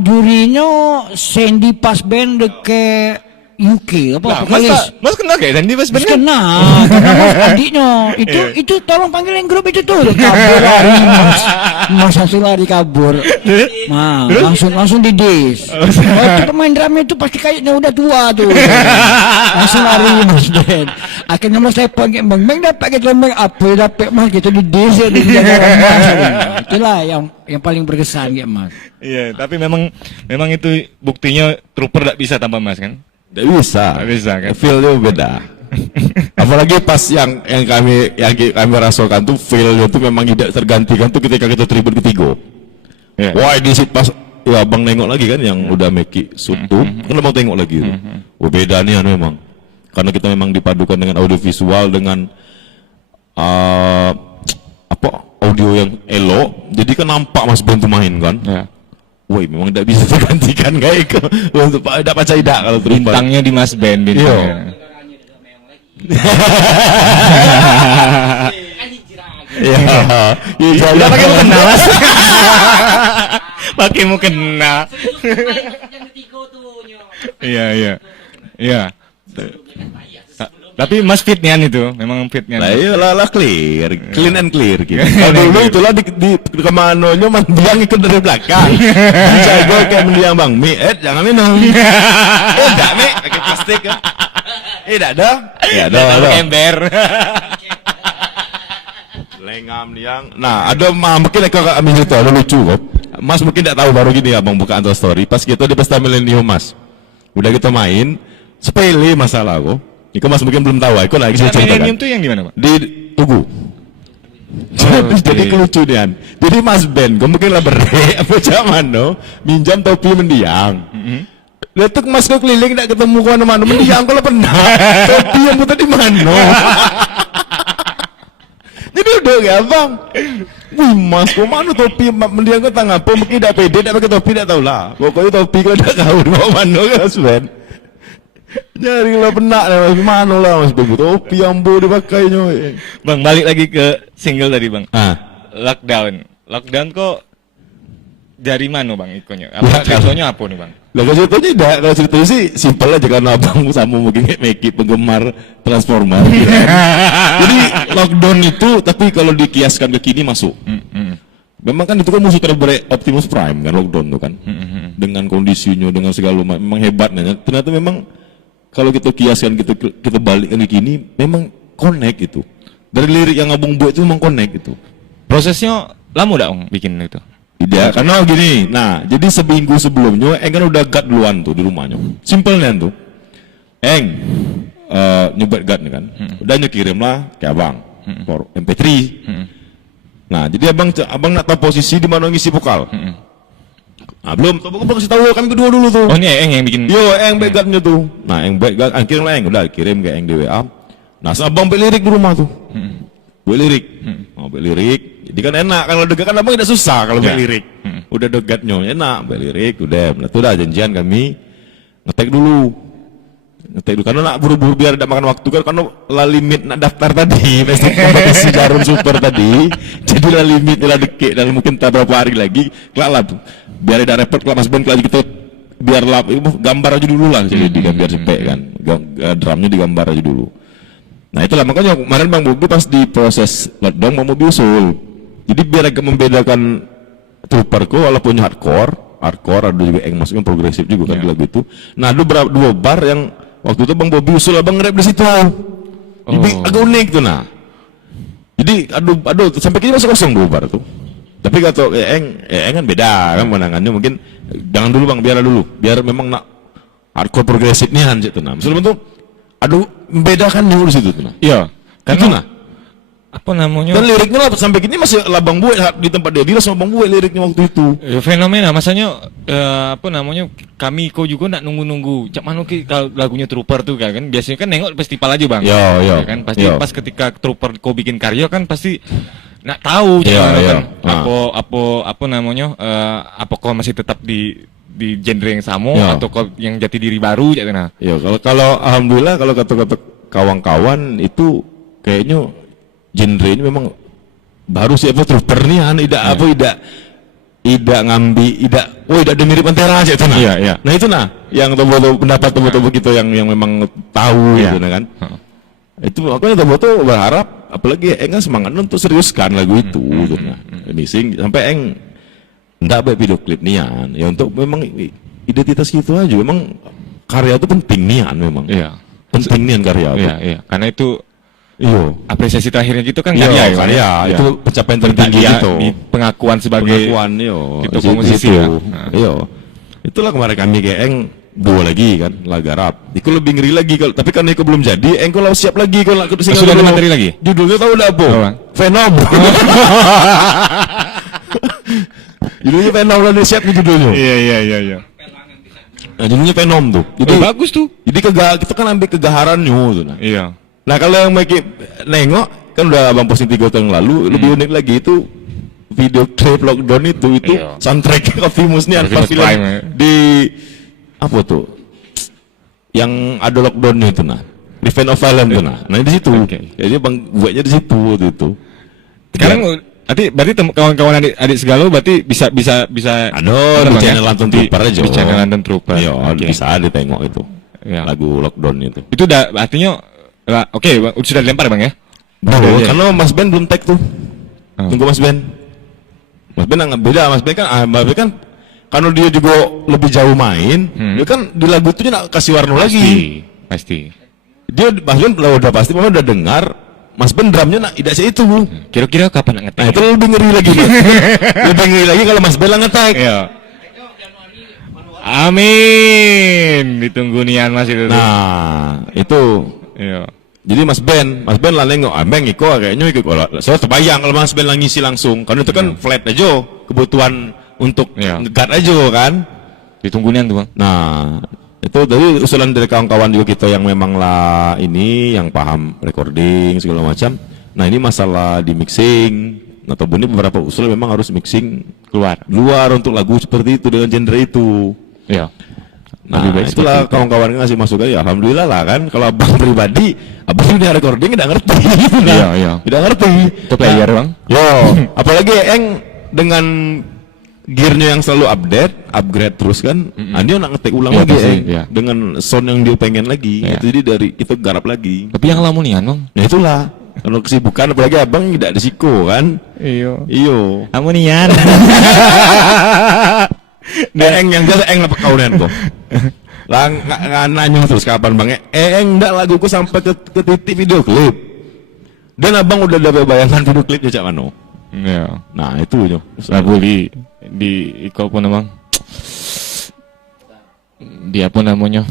jurinya Sandy Pas Band deke UK apa vokalis. Mas kenal kayak Sandy Pas Band kan? Kenal, karena Mas adiknya. Itu tolong panggilin grup itu tuh. Kabur lari Mas langsung lari kabur. Nah, langsung didis. Itu pemain drama itu pasti kayaknya udah tua tuh. Langsung lari Mas Ben. Akhirnya Mas telepon ke Bang dapat kita apa dapat Mas gitu didis ya di Mas. Itulah yang paling berkesan ya Mas. Iya, tapi memang itu buktinya trooper tidak bisa tanpa Mas kan? Tidak bisa. Nggak bisa, kan? Feel-nya beda. Apalagi pas yang kami rasakan tuh feel-nya tuh memang tidak tergantikan tuh ketika kita tribun ketiga. Yeah. Wah di situ pas ya abang nengok lagi kan yang udah Meki shoot tuh, kan abang tengok lagi tuh. Oh beda nih memang. Karena kita memang dipadukan dengan audio visual dengan audio yang elok, jadi kan nampak Mas Ben tuh main kan. Yeah. Woi, memang tidak bisa tergantikan kayak itu. Untuk tidak percaya tidak kalau terus Bintangnya di Mas Ben bintangnya. Iya. Udah pakai mukena Mas. Pakai mukena. Iya. Tapi Mas fitnya itu, memang fitnya. Lah iyalah clear and clear gitu. Kalau dulu itulah di kemanonya mendiang ikut dari belakang. Jago kayak mendiang Bang Mi, jangan minum. Enggak Mi, pakai plastik kan. Enggak ada. Ya ada. Ember. Lengam diang. Nah, ada mungkin kalau kami itu ada lucu kok. Mas mungkin tidak tahu baru gini Abang buka Anto Story. Pas kita di pesta milenium Mas. Udah kita main, sepele masalah kok. Iku Mas mungkin belum tahu, aku lagi cerita kan. Millennium tuh yang di mana, Pak? Di Tugu. Jadi kelucuan. Jadi Mas Ben, gue mungkin lah berdek apa zaman no, minjam topi mendiang. Letuk Mas kau keliling tidak ketemu kau mana mendiang kalau pernah. Topi yang putar di mana? Jadi udah ya Bang. Wih Mas, kau mana topi mendiang kau tang apa? Mungkin tidak pede, tidak pakai topi tidak tahu lah. Pokoknya topi kau tidak tahu di mana kan Mas Ben. Nyari lah benak Mas, mana lah Mas Ben, topi ambo dipakainya. Bang, balik lagi ke single tadi Bang. Lockdown kok dari mana Bang ikonya? Apa contohnya apa nih Bang? Lah kalau ceritanya sih simpel aja karena abang sama mungkin kayak Meki penggemar Transformer. Gitu kan. Jadi lockdown itu tapi kalau dikiaskan ke kini masuk. Memang kan itu kan musuh terberat Optimus Prime kan lockdown tuh kan. Dengan kondisinya dengan segala memang hebatnya. Ternyata memang kalau kita kiaskan kita balikkan ke kini memang connect itu. Dari lirik yang abang buat itu memang connect itu. Prosesnya lama udah Om bikin itu? Tidak, karena gini, nah jadi seminggu sebelumnya Eng kan udah guard duluan tuh di rumahnya. Simpelnya tuh, Eng nyebut guard nih kan, udah nyekirim lah ke abang, MP3. Nah jadi abang nak tahu posisi di mana ngisi vokal. Nah belum kasih tahu kami kedua dulu tuh. Oh ini Eng yang bikin? Yo Eng back guardnya tuh. Nah Eng back guard, kirim lah Eng, udah kirim ke Eng di WA. Nah abang back lirik di rumah tuh. Back lirik, back lirik. Jadi kan enak kalau dekat kan abang tidak susah kalau back lirik. Udah dekatnya enak back lirik, udah janjian kami ngetek dulu karena nak buru-buru biar tidak makan waktu kan karena lah limit nak daftar tadi pasti kompetisi Jarum Super tadi jadi lah limit lah dekik dan mungkin tak berapa hari lagi kelak lah biar tidak repot kelak Mas Ben kelak kita biar lah gambar aja dulu lah jadi biar cepet kan drumnya digambar aja dulu. Nah itulah makanya kemarin Bang Bobi pas di proses lockdown Bang Bobi usul jadi biar agak membedakan trooperku walaupun hardcore ada juga yang masuknya progresif juga kan lagu itu. Nah ada dua bar yang Waktu itu Bang Bobby usul abang nge-rap di situ. Jadi agak unik tuh nah. Jadi aduh sampai kini masih kosong dulu bar tuh. Tapi kata Eng kan beda kan menangannya mungkin jangan dulu Bang biar memang nak hardcore progresif nih han tuh nah. Maksudnya tuh aduh beda kan di situ tuh nah. Iya, Itu nah. apa namanya? Dan liriknya lah sampai kini masih lah Bang Bue di tempat dia sama Bang Bue liriknya waktu itu. Ya, fenomena masanya apa namanya kami kok juga nak nunggu cak mana kalau lagunya Trooper tuh kan biasanya kan nengok festival aja bang. Yo. Ya kan pasti pas ketika Trooper kau bikin karya kan pasti nak tahu cak Yo, mana yo. kan apa namanya apa kau masih tetap di genre yang sama Yo. atau kau yang jati diri baru cak nah. Ya kalau alhamdulillah kalau kata kawan-kawan itu kayaknya genre ini memang baru sih apa Trooper nih tidak ada mirip Pantera aja itu nah. Iya. Nah itu nah yang pendapat tobo-tobo kita yang memang tahu Iya. gitu nah kan. Itu aku tobo-tobo berharap apalagi Eng kan semangat untuk seriuskan lagu itu gitu nah. Missing sampai Eng enggak baik video klip nian ya untuk memang identitas gitu aja memang karya itu penting nian memang. Iya. Penting nian karya itu. Iya. Karena itu Apresiasi terakhirnya gitu kan karya, karya karya. Itu pencapaian tertinggi dia gitu. di pengakuan sebagai Pengakuan gitu komposisi ya. Itulah kemarin kami kayak Eng dua lagi kan laga rap. Iku lebih ngeri lagi kalau tapi kan Eko belum jadi, Eng kalau siap lagi kalau sudah ada materi lagi? Judulnya tahu udah apa? Apa? Venom. Judulnya Venom dan siap nih judulnya. Iya. Nah, judulnya Venom tuh. Jadi Bagus tuh. Jadi kita kan ambil kegaharannya tuh nah. Iya. Nah kalau yang Mike nengok kan udah abang posting 3 tahun yang lalu lebih unik lagi itu video klip lockdown itu Iya. soundtrack Coffee Mus nih Coffee apa Mus film Prime, ya. di apa tuh yang ada lockdownnya itu nah Revenge of Violence tuh nah di situ Oke. jadi bang buatnya di situ waktu itu Sekarang berarti kawan-kawan adik segala berarti bisa aduh apa di bang, channel Lantun Trooper aja di channel Lantun Trooper. iya Oke. bisa ditengok itu Iya. lagu lockdown itu Itu udah artinya oke, Bang, sudah dilempar Bang ya? belum Iya. karena Mas Ben belum tag tuh Oh. tunggu Mas Ben nggak beda Mas Ben kan karena dia juga lebih jauh main dia kan di lagu itu nak kasih warna lagi Pasti. dia Mas Ben udah pasti memang udah dengar Mas Ben drumnya nak tidak itu Kira-kira kapan nak ngetek? nah itu lebih ngeri lagi Mas. Lebih ngeri lagi kalau Mas Ben lah nge-tag Iya. Amin. Ditunggu nian Mas itu. nah itu Iya. jadi Mas Ben lah nengok Bang Iko kayaknya Iko saya terbayang kalau Mas Ben lah ngisi langsung karena itu kan flat aja kebutuhan untuk Iya. ngegat aja kan. Ditunggu nian tuh Bang. Nah, itu dari usulan dari kawan-kawan juga kita yang memang lah ini yang paham recording segala macam. Nah, ini masalah di mixing. Atau ini beberapa usul memang harus mixing luar untuk lagu seperti itu dengan genre itu. Iya. Nah, Lebih baik itulah seperti itu. kawan-kawan ngasih masukan ya alhamdulillah lah kan. Kalau abang pribadi, abang udah recording tidak ngerti. Iya. Tidak ngerti. Itu player Bang. Yo, apalagi Eng dengan gearnya yang selalu upgrade terus kan, dia nak ngetik ulang Iya, lagi pasti, Eng, iya. dengan sound yang dia pengen lagi. Iya. Itu jadi dari kita garap lagi. Tapi yang lamunian Bang. Nah itulah kalau kesibukan apalagi abang tidak risiko kan. Iya. Iyo. Lamunian. Eng yang jelas Eng dapat kaunan kok. Lah nggak nanya terus kapan bang? Eng ndak laguku sampai ke titik video klip. Dan abang udah ada bayangan video klipnya cak mano. Iya. Nah itu nyo. Lagu di Iko apa namanya? Di apa namanya?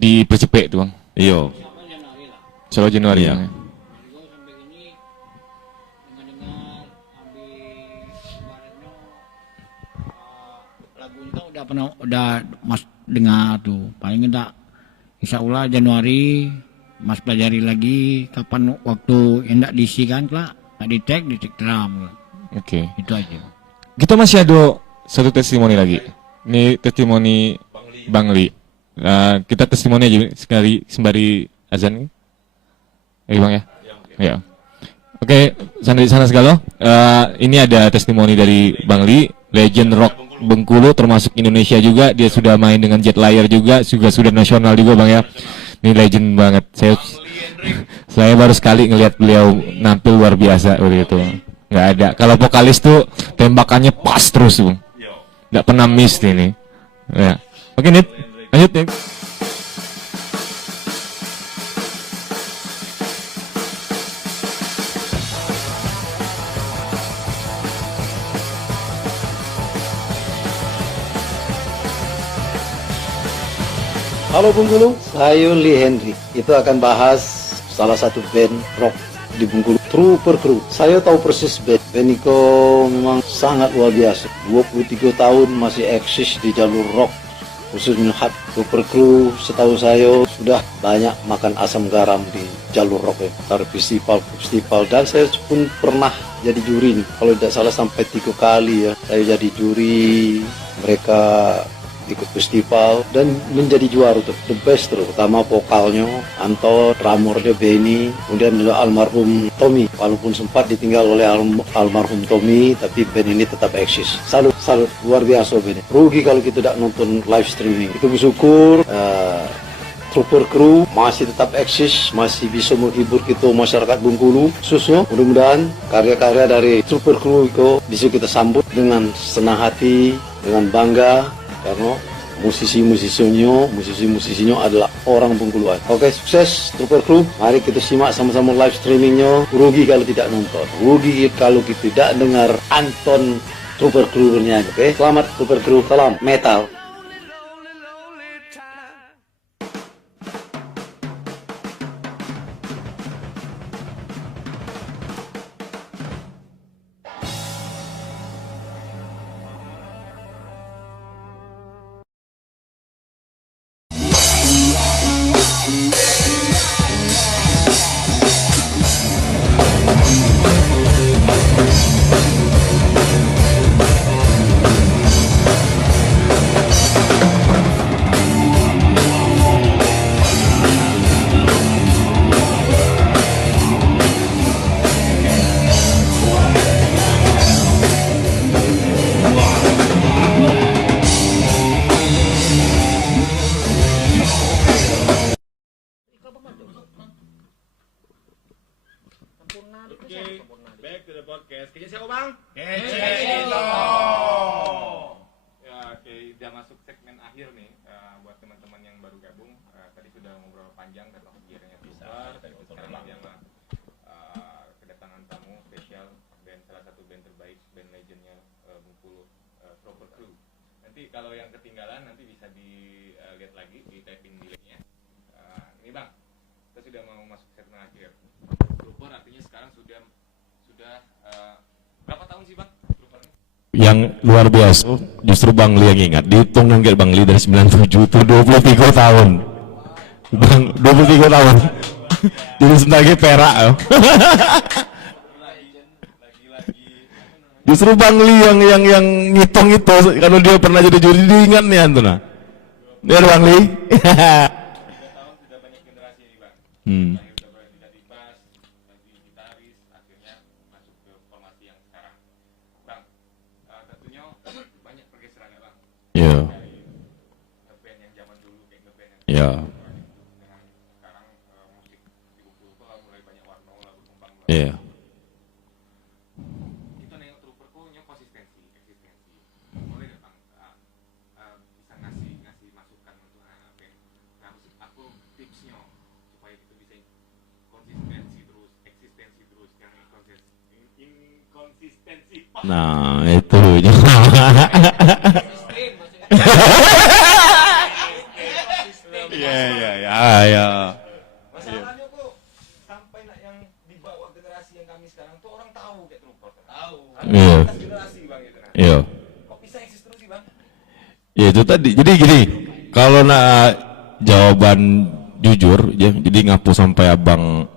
Di Percepek tuh Bang. Iyo. Solo Januari Iya. Bang. ya? Udah Mas dengar tuh paling enggak Insya Allah Januari Mas pelajari lagi kapan waktu hendak diisi kan lah nggak di tag drum Oke. itu aja. Kita masih ada satu testimoni lagi. Ini testimoni Bang Li. Kita testimoni aja sekali sembari azan. Bang ya. Ya. Oke, sana segala. Ini ada testimoni dari Bang Li, legend rock Bengkulu termasuk Indonesia juga. Dia sudah main dengan Jet Layer juga sudah nasional juga Bang ya. Ini legend banget. Saya baru sekali ngelihat beliau nampil luar biasa begitu. Nggak ada. Kalau vokalis tuh tembakannya pas terus Bang. Nggak pernah miss ini. Ya. Oke, Nip. Lanjut, Nip. Halo Bengkulu, saya Lee Henry. Itu akan bahas salah satu band rock di Bengkulu, Trooper Crew. Saya tahu persis band itu memang sangat luar biasa. 23 tahun masih eksis di jalur rock, khususnya hard. Trooper Crew setahu saya sudah banyak makan asam garam di jalur rock ya. Dari festival, dan saya pun pernah jadi juri nih. Kalau tidak salah sampai 3 kali ya, saya jadi juri. Mereka ikut festival dan menjadi juara tuh, the best tuh. Pertama vokalnya Anto, drummernya Benny, kemudian ada almarhum Tommy. Walaupun sempat ditinggal oleh almarhum Tommy, tapi band ini tetap eksis. Salut, luar biasa band. Rugi kalau kita tidak nonton live streaming. Itu bersyukur Trooper Crew masih tetap eksis, masih bisa menghibur kita masyarakat Bengkulu khususnya. Mudah-mudahan karya-karya dari Trooper Crew itu bisa kita sambut dengan senang hati, dengan bangga, karena musisi-musisinya adalah orang Bengkuluan. Oke, sukses Trooper Crew. Mari kita simak sama-sama live streamingnya. Rugi kalau tidak nonton, rugi kalau kita tidak dengar Anton Trooper Crew bernyanyi. Oke, selamat Trooper Crew, salam metal. Back to the podcast. Kece siapa bang? Kece Ya, oke, udah masuk segmen akhir nih. Buat teman-teman yang baru gabung, tadi sudah ngobrol panjang tentang kegiatannya Trooper. Sekarang lagi sama kedatangan tamu spesial band, salah satu band terbaik, band legendnya Bengkulu, Trooper Crew. Nanti kalau yang ketinggalan nanti bisa dilihat lagi, di typing di linknya. Ini bang, kita sudah mau masuk segmen akhir. Trooper artinya sekarang sudah berapa tahun sih bang? Trooper ini? Yang luar biasa, justru Bang Li yang ingat. Dihitung nangkep Bang Li dari 97 itu 23 tahun. Bang, 23 tahun. Jadi sebagai perak. Justru Bang Li yang ngitung itu, kalau dia pernah jadi juri, dia ingat nih Antuna. Biar Bang Li. 3 tahun sudah banyak generasi nih bang. Lahir udah berganti bass, ganti gitaris, akhirnya masuk ke formasi yang sekarang. Bang, tentunya banyak pergeseran ya bang. Iya. Dari ngeband yang zaman dulu kayak ngeband yang Iya. dengan sekarang musik di Bengkulu tuh mulai banyak warna, mulai berkembang. Iya. Kita nengok Trooper punya eksistensi. Boleh nggak bang bisa ngasih masukan untuk anak band? Nah, maksud aku tipsnya supaya kita bisa eksistensi terus, yang inkonsistensi. Nah, itu. Iya. Masalahnya kok sampai yang dibawa generasi yang kami sekarang tuh orang tahu kayak Trooper. Tahu. Iya. Generasi bang gitu nah. Iya. Kok bisa eksis terus sih bang? Ya itu tadi. Jadi gini, kalau jawaban jujur, ya, jadi ngapu sampai abang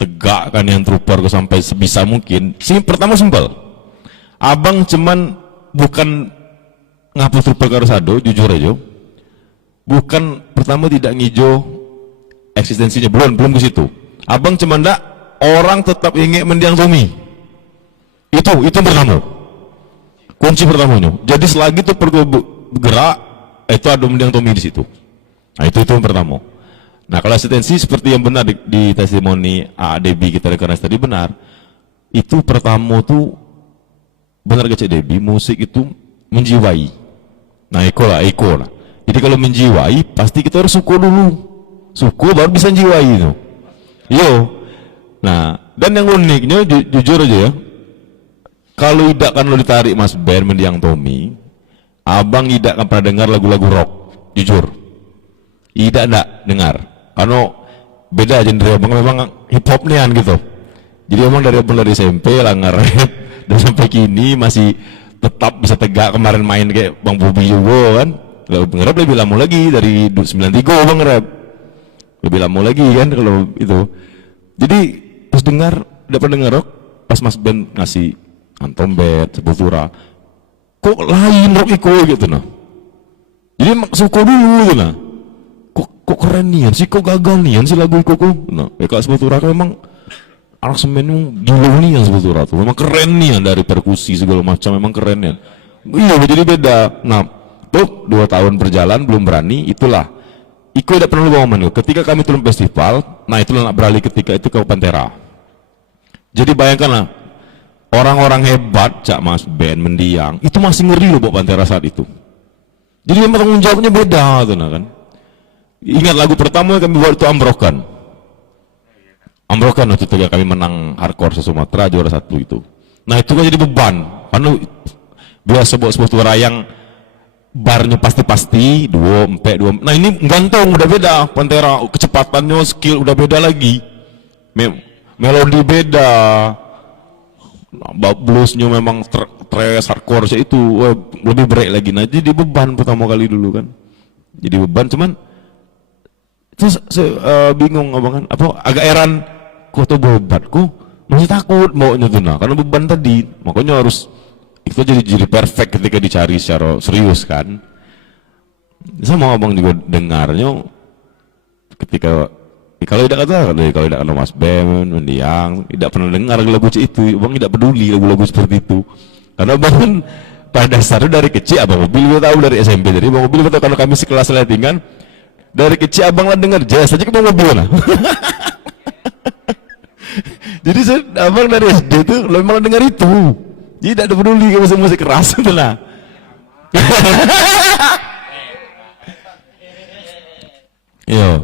tegakkan yang Trooper ke sampai sebisa mungkin. Pertama simpel. Abang cuman bukan ngapus Trooper ke Rosado, jujur aja. Bukan pertama tidak ngijo eksistensinya, belum ke situ. Abang cuman ndak orang tetap ingin mendiang Tommy. Itu pertama. Kunci pertamanya. Jadi selagi itu perlu bergerak, itu ada mendiang Tommy di situ. Nah, itu yang pertama. Nah, kalau eksistensi seperti yang benar di testimoni AADB kita rekomendasi tadi benar. Itu pertama tuh benar gak Cik Debi, musik itu menjiwai. Nah, eko lah. Jadi kalau menjiwai, pasti kita harus suku dulu. Suku baru bisa menjiwai itu. Yo. Nah, dan yang uniknya jujur aja ya. Kalau tidak kan lo ditarik Mas Ben mendiang Tommy, abang tidak akan pernah dengar lagu-lagu rock. Jujur. Tidak dengar. Karena beda genre abang memang hip hop nian gitu. Jadi emang dari SMP lah nge-rap dan sampai kini masih tetap bisa tegak. Kemarin main kayak Bang Bobi juga kan. Nge-rap lebih lama lagi dari 93 bang nge-rap. Lebih lama lagi kan kalau itu. Jadi pas dapat dengar rock pas Mas Ben ngasih Anton Bet, Sepultura. Kok lain rock iko gitu nah. Jadi suka dulu gitu nah. Kok keren nian sih, kok gagal nian sih lagu iko kok. Nah, kalau Sepultura kan memang anak semen gila nih yang Sepultura tuh. Memang keren nih dari perkusi segala macam memang keren ya. Iya jadi beda. Nah, tuh 2 tahun berjalan belum berani, itulah. Iko tidak pernah lupa momen. Ketika kami turun festival, nah itulah nak beralih ketika itu ke Pantera. Jadi bayangkanlah orang-orang hebat, Cak Mas Ben, Mendiang, itu masih ngeri loh buat Pantera saat itu. Jadi memang tanggung jawabnya beda tuh nah kan. Ingat lagu pertama yang kami buat itu Ambrokan. Ambrokan waktu itu kami menang hardcore se-Sumatera juara 1 itu. Nah itu kan jadi beban. Karena biasa buat sebuah suara yang barnya pasti-pasti 2, 4, 2. Nah ini gantung udah beda. Pantera kecepatannya, skill udah beda lagi. Melodi beda. Nah, bluesnya memang thrash hardcore itu lebih break lagi. Nah jadi beban pertama kali dulu kan. Jadi beban cuman terus bingung abang kan apa agak heran kok tuh beban kok masih takut maunya tuh nah karena beban tadi makanya harus itu jadi perfect ketika dicari secara serius kan. Sama abang juga dengarnya ketika kalau tidak kata Mas Ben, Mendiang tidak pernah dengar lagu itu, abang tidak peduli lagu-lagu seperti itu karena abang kan pada dasarnya dari kecil abang mobil tahu dari SMP jadi abang mobil tahu kalau kami sekelas lettingan dari kecil abang lah dengar jazz aja ke mobil nah. Jadi abang dari SD tuh memang dengar itu. Jadi tidak ada peduli ke musik keras itu lah. Yo.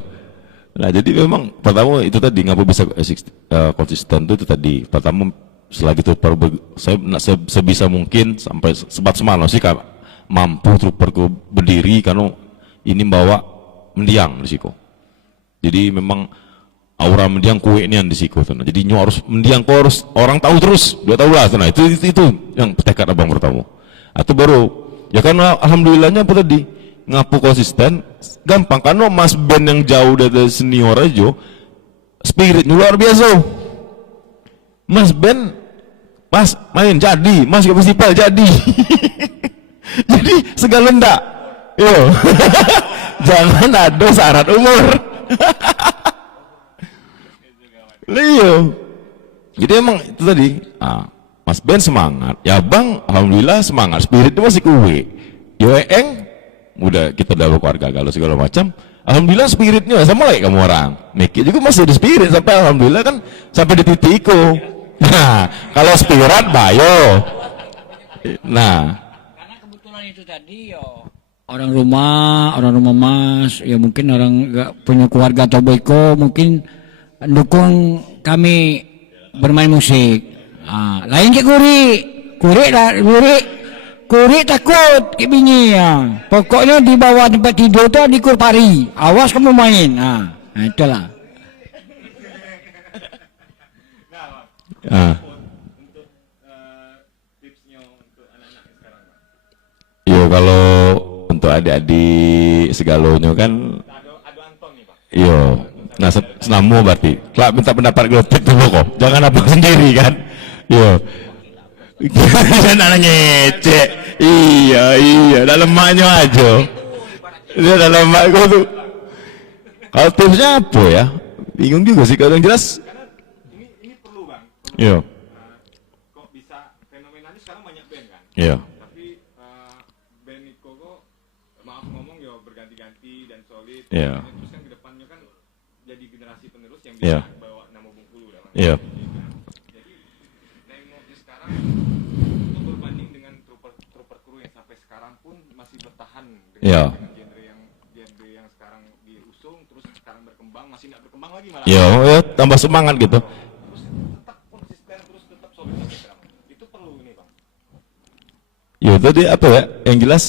Nah jadi memang pertama itu tadi ngapa bisa konsisten itu tadi. Pertama selagi itu saya sebisa mungkin sampai sebat semalam sih kak mampu trooper berdiri karena ini bawa Mendiang di siku. Jadi memang aura Mendiang kue ini yang di siku. Jadi nyo harus Mendiang kok harus orang tahu terus, dia tahu lah. Nah itu yang tekad abang pertama. Atau baru ya karena alhamdulillahnya apa tadi ngapu konsisten gampang karena Mas Ben yang jauh dari senior aja spiritnya luar biasa. Mas Ben Mas main jadi, Mas ke festival jadi. Jadi segala ndak. Yo. Jangan ada syarat umur. Leo. Jadi emang itu tadi. Mas Ben semangat. Ya Bang, alhamdulillah semangat. Spiritnya masih kue. Yo Eng, udah kita udah keluarga galau segala macam. Alhamdulillah spiritnya sama lagi kamu orang. Miki juga masih ada spirit sampai alhamdulillah kan sampai di titikku. Nah, kalau spirit bayo. Nah, Karena kebetulan itu tadi yo orang rumah Mas, ya mungkin orang nggak punya keluarga atau boyko mungkin dukung kami bermain musik. Lain ke kuri takut ke binyi ya. Pokoknya di bawah tempat tidur tuh di kurpari. Awas kamu main. Nah itulah. Yo kalau untuk adik-adik segalonyo kan yo nah senamu berarti lah minta pendapat globek dulu kok jangan abang sendiri kan yo jangan ngece iya dalam maknya aja dia dalam mak gua tuh kalau tipsnya apa ya bingung juga sih kalau yang jelas ini perlu bang. yo Kok bisa fenomenanya sekarang banyak band kan? yo Band Niko kok maaf ngomong ya berganti-ganti dan solid. Iya. Terus kan kedepannya kan jadi generasi penerus yang Iya. bisa bawa nama Bengkulu dalam. Iya. Jadi nengoknya sekarang itu berbanding dengan trooper kru yang sampai sekarang pun masih bertahan dengan, Iya. dengan genre yang sekarang diusung terus sekarang berkembang masih nggak berkembang lagi malah. yo ya tambah semangat gitu Terus tetap konsisten terus tetap solid sampai sekarang. Itu perlu ini bang. ya tadi apa ya yang jelas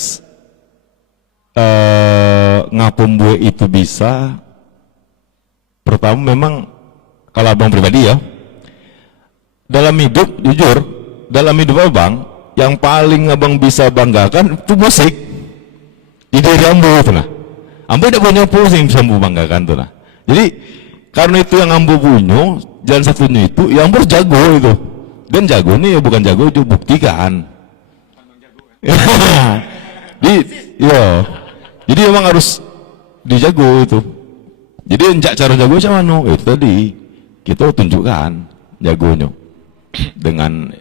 mengapa Mbue itu bisa? Pertama memang kalau abang pribadi ya, dalam hidup jujur, dalam hidup abang yang paling abang bisa banggakan itu musik. Di diri ambo itu lah. Ambo tidak punya apa yang bisa ambo banggakan tuh lah. Jadi karena itu yang ambo punya, jalan satunya itu, yang ambo jago itu. Dan jago nih ya bukan jago itu buktikan. Jadi emang harus dijago itu. Jadi enjak cara jago sama no itu tadi kita tunjukkan jagonya dengan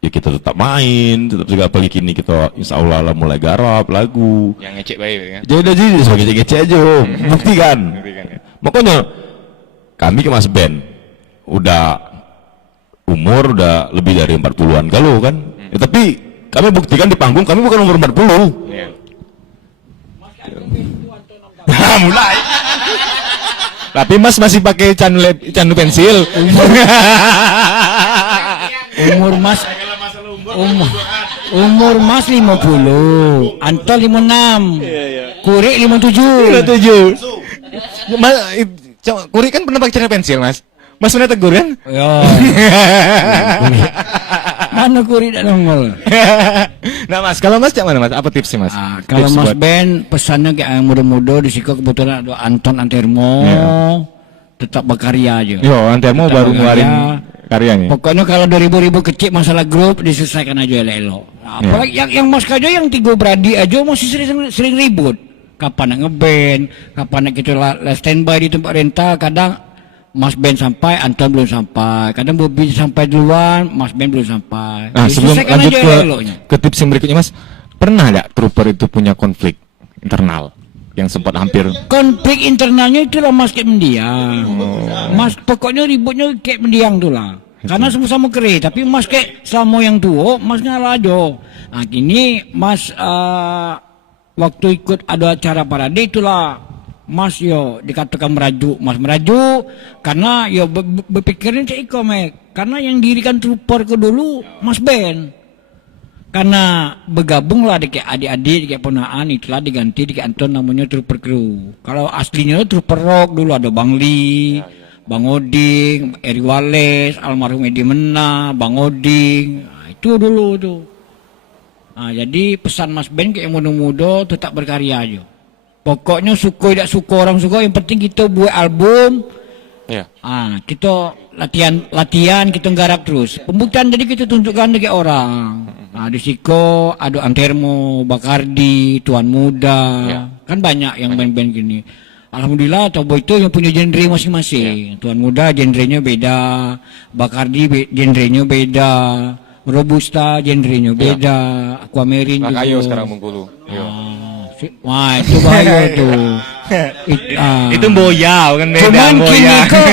ya kita tetap main, tetap juga apalagi kini kita insya Allah lah mulai garap lagu. Yang ngecek baik ya. Jadi sebagai ngecek aja, buktikan. Ya. Makanya kami ke Mas Ben udah umur udah lebih dari 40-an kalau kan. Ya, tapi kami buktikan di panggung kami bukan umur 40. Iya. Mulai. Tapi Mas masih pakai candu pensil. Umur Mas umur Mas 50, Anto 56, Kurik 57. 7. Mas, Kuri kan pernah pakai candu pensil, Mas. Mas pernah tegur kan? Ya. Mana Kurik tak nongol. Nah Mas, kalau Mas cak mana Mas? Apa tipsnya Mas? Kalau Tips Mas buat- Ben pesannya kayak yang muda-muda di situ kebetulan ada Anton Antermo, tetap berkarya aja. Yo, Antermo Tetap baru berkarya. ngeluarin karyanya. Pokoknya kalau 2000 kecil masalah grup diselesaikan aja elok. Nah, apalagi yang Mas Kajo yang 3 beradik aja masih sering ribut. Kapan nak ngeband, kapan nak kita standby di tempat rental, kadang Mas Ben sampai, Anton belum sampai. Kadang Bobby sampai duluan, Mas Ben belum sampai. Nah, sebelum Diselesaikan lanjut aja eloknya. ke tips yang berikutnya Mas, pernah nggak trooper itu punya konflik internal yang sempat hampir? Konflik internalnya itulah Mas kayak mendiang. Mas pokoknya ributnya kayak mendiang tuh lah. Karena sama-sama kere, tapi Mas kayak sama yang tua, Mas ngalah aja. Nah, gini Mas waktu ikut ada acara parade itulah Mas yo dikatakan merajuk, Mas merajuk karena yo berpikirin cek iko mek. Karena yang dirikan trooper ke dulu Mas Ben. Karena bergabung lah kayak adik-adik, kayak ponaan itulah diganti di Anton namanya Trooper Crew. Kalau aslinya Trooper Rock dulu ada Bang Lee, Bang Oding, Eri Wales, almarhum Edi Mena, Bang Oding. Nah, itu dulu tuh. Nah, jadi pesan Mas Ben kayak muda-muda tetap berkarya aja. Pokoknya suka tidak suka orang suka, yang penting kita buat album. Iya. Kita latihan kita garap terus. Pembuktian jadi kita tunjukkan ke orang. Nah, di Siko ada Antermo, Bakardi, Tuan Muda, kan banyak yang band-band gini. Alhamdulillah Tobo itu yang punya genre masing-masing. Tuan Muda genrenya beda, Bakardi genrenya beda, Robusta genrenya beda, Aquamarine juga. Kayo sekarang Bengkulu. Wah itu bahaya tuh. Itu boya, bukan beda Cuman boya. kini kok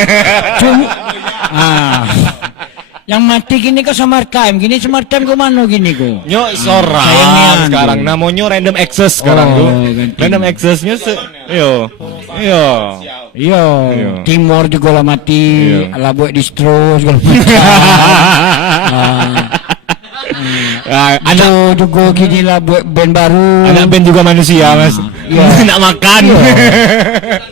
yang mati gini kok Smart Time. Gini Smart Time ke mana gini kok? Nyo sekarang sayangnya, sekarang namanya Random Access sekarang tuh. ganti. Random Accessnya yo. Iya, Timor juga lah mati, Iya. ala buat distro segala macam. Anak juga gini lah buat band baru. Anak band juga manusia, Mas. Iya. Nak makan.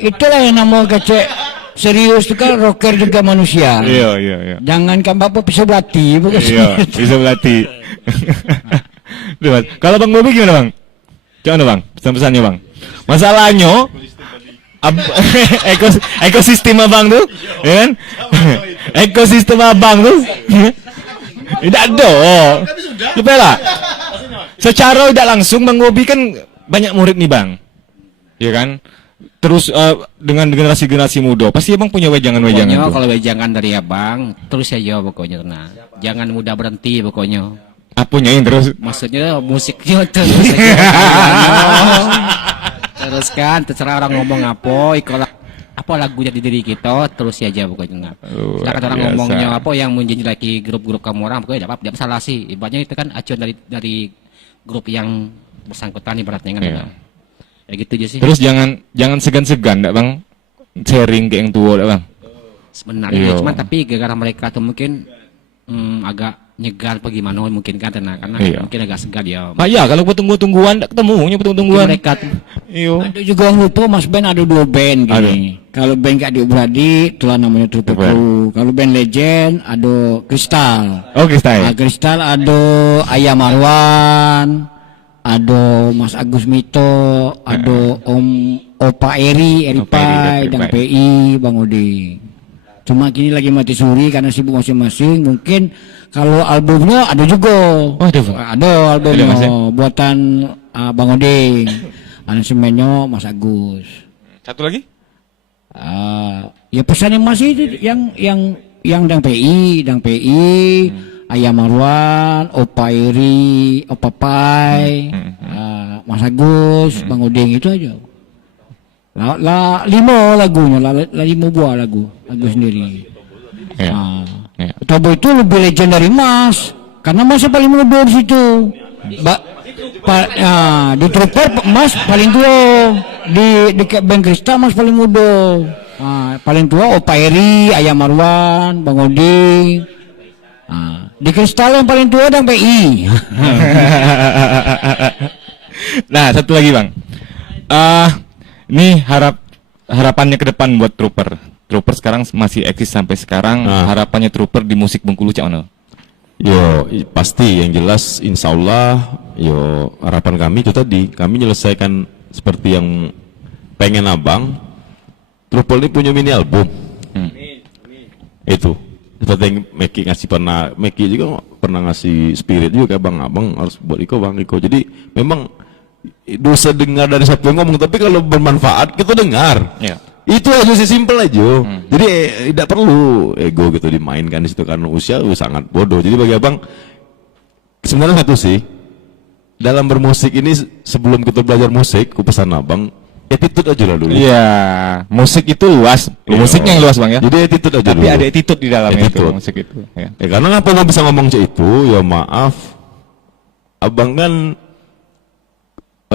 Itulah yang nama kecek serius itu kan rocker juga manusia. Iya. Jangan kan bapak bisa berlatih, bukan? Iya, bisa berlatih. Tuh, Mas. Kalau Bang Bobi gimana, Bang? Gimana, Bang? Pesan-pesannya, Bang. Masalahnya ekosistem Abang tuh, ya kan? Ekosistem Abang tuh. Tidak ada. Coba lah. Secara tidak langsung Bang Bobi kan banyak murid nih, Bang. Ya kan? Terus dengan generasi-generasi muda, pasti Abang punya wejangan-wejangan Pokoknya tuh. kalau wejangan dari abang terus saja pokoknya tenang. Jangan mudah berhenti pokoknya. Apanya yang terus? Maksudnya musiknya terus saja. Teruskan terserah orang ngomong apa lagunya di diri kita terus saja pokoknya. Silakan orang biasa. ngomongnya apa yang menjeleki grup-grup kamu orang pokoknya tidak salah sih. Ibaratnya itu kan acuan dari grup yang bersangkutan ibaratnya kan. Iya. Ya gitu aja sih. Terus jangan segan-segan, enggak, Bang? Sharing ke yang tua, enggak, Bang? Sebenarnya Iya. cuman tapi gara-gara mereka tuh mungkin agak nyegar apa gimana mungkin kan karena Iya. mungkin agak segan ya. Pak ya kalau bertunggu-tungguan tak ketemunya bertunggu-tungguan. Mereka Iyo. Ada juga lupa Mas Ben ada 2 band gini. Kalau band Kak Dio Bradi itulah namanya Trooper Crew. Kalau band Legend ada Kristal. Oke, style. Kristal ada Ayah Marwan, ada Mas Agus Mito, ada Om Opa Eri Pai, dan PI Bang Odi. Cuma kini lagi mati suri karena sibuk masing-masing. Mungkin kalau albumnya ada juga. Oh, ada, Pak? Ada albumnya Ada, Mas, ya? buatan Bang Odi. Aransemennya Mas Agus. Satu lagi? Ya pesannya masih itu yang Dang PI, Ayah Marwan, Opa Iri, Opa Pai, Mas Agus, Bang Odeng itu aja. Lah 5 lagunya, lah 5 buah lagu sendiri. Iya. Iya. Tobo itu lebih legend dari Mas, karena Mas yang paling muda di situ. Di Trooper Mas paling tua, di band Krista Mas paling muda. Paling tua Opa Eri, Ayah Marwan, Bang Odi. Di Kristal yang paling tua dan PI. Nah, satu lagi Bang. Ini harapannya ke depan buat Trooper. Trooper sekarang masih eksis sampai sekarang. Harapannya Trooper di musik Bengkulu cak mana? Yo, pasti yang jelas insya Allah, yo harapan kami itu tadi, kami menyelesaikan seperti yang pengen abang. Trooper ini punya mini album. Itu seperti yang Meki ngasih Meki juga pernah ngasih spirit juga ke abang harus buat Bang Iko. Jadi memang dosa dengar dari siapa yang ngomong, tapi kalau bermanfaat kita dengar. Iya. Itu aja sih, simple aja. Jadi tidak perlu ego gitu dimainkan di situ karena usia sangat bodoh. Jadi bagi abang sebenarnya satu sih, dalam bermusik ini sebelum kita belajar musik, ku pesan abang attitude aja lah dulu. Iya, musik itu luas. Musiknya yang luas Bang ya. Jadi attitude aja Tapi dulu. ada attitude di dalamnya itu Attitude. musik itu. Ya. Karena ngapa nggak bisa ngomong cek itu? Ya maaf, abang kan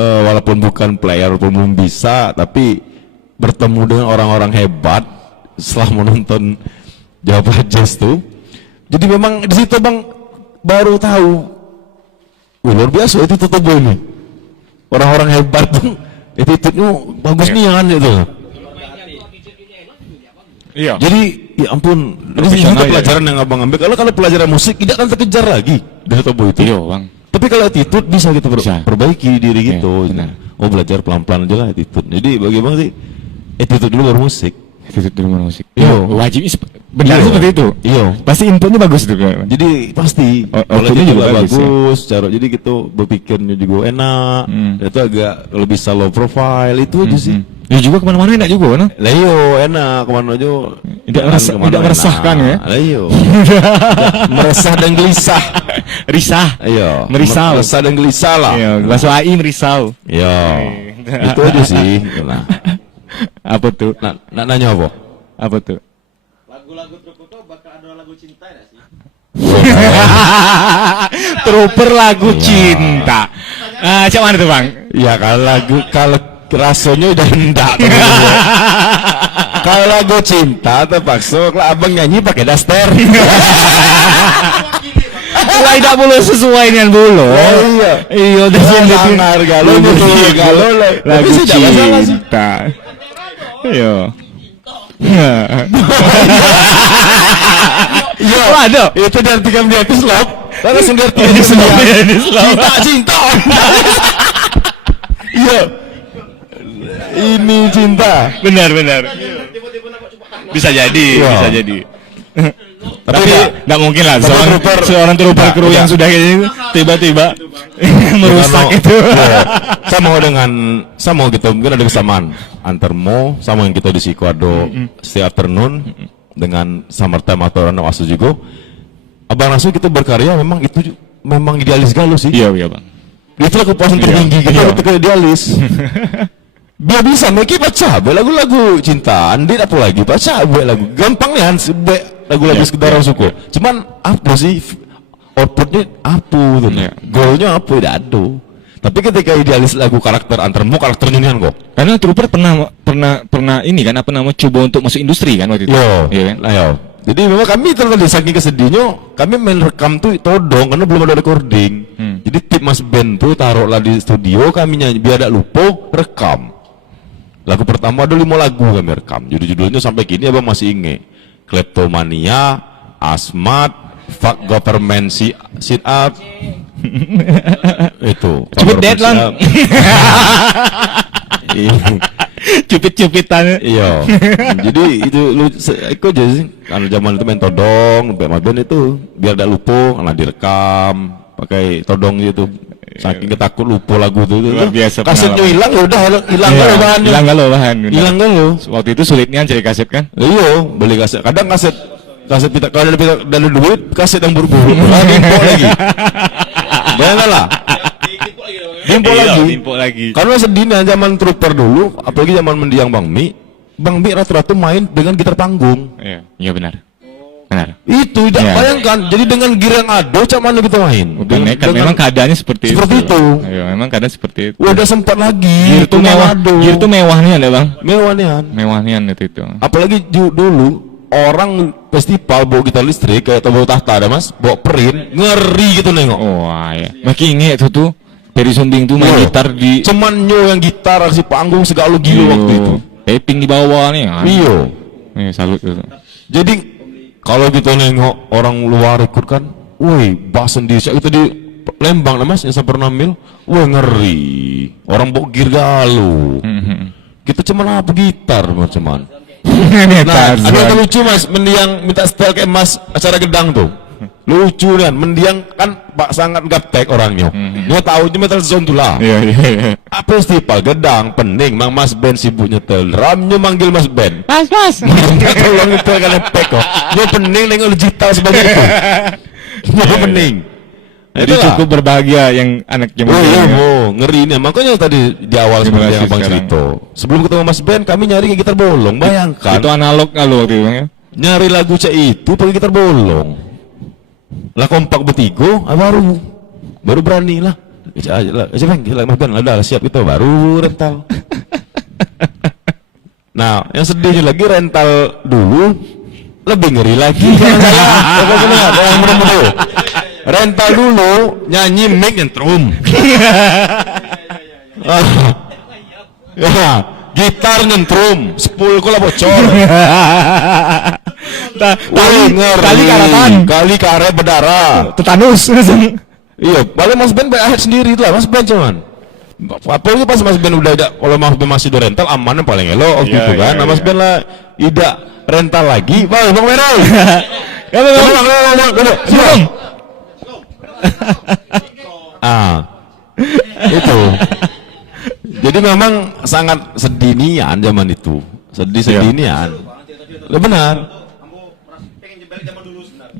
walaupun bukan player, walaupun belum bisa, tapi bertemu dengan orang-orang hebat setelah menonton Jawa Jazz tuh. Jadi memang di situ bang baru tahu, luar biasa itu tuh ini. Orang-orang hebat tuh, attitude-nya bagus nih kan itu. Iya. Jadi ya ampun, ini juga pelajaran yang abang ambil. Kalau pelajaran musik tidak akan terkejar lagi dari tobo itu. Iya Bang. Tapi kalau attitude bisa kita Bisa. perbaiki diri Iya, gitu. benar. Oh belajar pelan-pelan aja lah attitude. Jadi bagaimana sih attitude dulu baru musik. Attitude dulu musik. Iya. Wajib benar Iya. seperti itu. Iya. Pasti inputnya bagus tuh Kak. Jadi pasti outputnya juga bagus, cara jadi gitu berpikirnya juga enak. Itu agak kalau bisa low profile itu aja sih. Ya juga kemana-mana enak juga kan? Lah iyo enak kemana aja. Tidak meresahkan ya? Lah iyo. Meresah dan gelisah. Risah. Iya. Merisau. Meresah dan gelisah lah. Iya, bahasa AI merisau. Iya. Itu aja sih. Nah. Apa tuh? Nak nanya apa? Apa tuh? Trooper lagu cinta. Cak mana tuh Bang? Ya kalau rasanya udah hendak. Kalau lagu cinta terpaksa kalau abang nyanyi pakai daster. Lah tidak boleh sesuai dengan bulu. Iya. Iya, udah Sangar galau lagu Tapi sih tidak masalah sih. cinta. Iya. Iya. Waduh. Itu dari 3 menit slop. Langsung dari 3 Ini slow, ini slow. Cinta. Iya. Ini cinta. Benar. Bisa jadi, Iya. bisa jadi. Tapi Tapi ya, nggak mungkin lah tapi seorang trooper Nggak, kru yang nggak. sudah kayak gitu tiba-tiba merusak Dengan itu. Iya. Sama gitu mungkin ada kesamaan antar Mo sama yang kita di Sikuado setiap afternoon dengan Summertime atau Rano Asu juga. Abang langsung kita berkarya memang itu memang idealis galau sih. Iya Bang. Itulah kepuasan tertinggi kita Iya. ketika idealis. Dia bisa Meki baca lagu-lagu cinta, Andi apa lagi baca lagu gampang ya lagu-lagu sekedar orang suku. Cuman apa sih outputnya apa tuh? Iya. Goalnya apa tidak ada. Tapi ketika idealis lagu karakter antarmu karakter nyanyian kok. Karena trooper pernah ini kan apa namanya coba untuk masuk industri kan waktu itu. Yo, Iya kan? ayo. Jadi memang kami terlalu saking kesedihnya, kami main rekam tuh todong karena belum ada recording. Jadi tim Mas Ben tuh taruhlah di studio, kami nyanyi biar tidak lupa rekam. Lagu pertama ada 5 lagu kami rekam. Judul-judulnya sampai kini abang masih inget. Kleptomania, Asmat, Fuck Government Sit Up. Itu. Cepet deadline. Cupit-cupitan. Iya. Jadi itu lu ikut aja sih. Karena zaman itu main todong, Mas Ben itu biar tidak lupa, karena direkam pakai todong gitu. Saking ketakut lupa lagu itu. Luar biasa Kasetnya pengalaman. hilang ya udah hilang kan bahannya. Hilang galau bahan. Hilang kan lo. Waktu itu sulitnya cari kaset kan? Iya, beli kaset. Kadang kaset pita kalau ada duit kaset yang buru-buru lagi impor lagi. Bayangkanlah. Impor Iya, lagi. impor lagi. Karena sedihnya zaman trooper dulu, apalagi zaman mendiang Bang Mi rata-rata main dengan gitar panggung. Iya, iya benar. Benar. Itu tidak Iya. bayangkan. Jadi dengan gitar yang ada, cak mana kita main? Bukan kan memang keadaannya seperti itu. Ayo, memang keadaan seperti itu. Udah sempat lagi. Gear tuh mewah. Gear tuh mewahnya ada bang. Mewah nih. Mewahnya itu. Apalagi dulu orang festival bawa gitar listrik kayak bawa tahta ada mas, bawa perin, ngeri gitu nengok. Wah ya. Makin inget tuh. Dari Sumbing tuh main Iya. gitar di Cuman nyo yang gitar si panggung segala gila waktu itu. taping di bawah nih. Kan? Iya. Salut itu. Jadi kalau kita nengok orang luar ikut kan, woi bass sendiri. Kita di Lembang lah mas, yang sampai mil, woi ngeri. Orang bawa gear galu. Kita cuman apa gitar cuman. Nah, ada yang lucu mas, mendiang minta setel kayak mas acara gedang tuh. Lucu kan, mendiang kan Pak sangat gaptek orangnya. Dia tahu cuma metal zone tuh lah. Iya. Apa festival gedang pening, Mang Mas Ben sibuk nyetel, drumnya manggil Mas Ben. Mas. Tolong nyetel kan epek kok. Dia pening nengok digital sebagai itu. Dia pening. Jadi cukup berbahagia yang anak zaman ngeri nih. Makanya tadi di awal Terima seperti kasih yang Bang sekarang. cerita. Sebelum ketemu Mas Ben, kami nyari gitar bolong. Bayangkan. Itu analog kalau waktu itu Bang, ya. Nyari lagu cek itu pakai gitar bolong. Lah kompak bertigo, baru berani lah. Aja lah, Mas Ben, udah siap itu baru rental. Nah, yang sedihnya lagi rental dulu lebih ngeri lagi. Rental dulu nyanyi mic nyentrum. Ya, gitar nyentrum, sepul kula bocor. Kali karatan. Kali karet berdarah. Tetanus. Iya, paling Mas Ben bayar sendiri lah, Mas Ben cuman. Apalagi pas Mas Ben udah kalau Mas Ben masih do rental aman yang paling elok Iya, gitu kan. iya, Nah, Mas iya. Ben lah tidak rental lagi. Bang Merah. Ya Bang. Siapa? Itu. Jadi memang sangat sedinian zaman itu. Sedinian. Benar.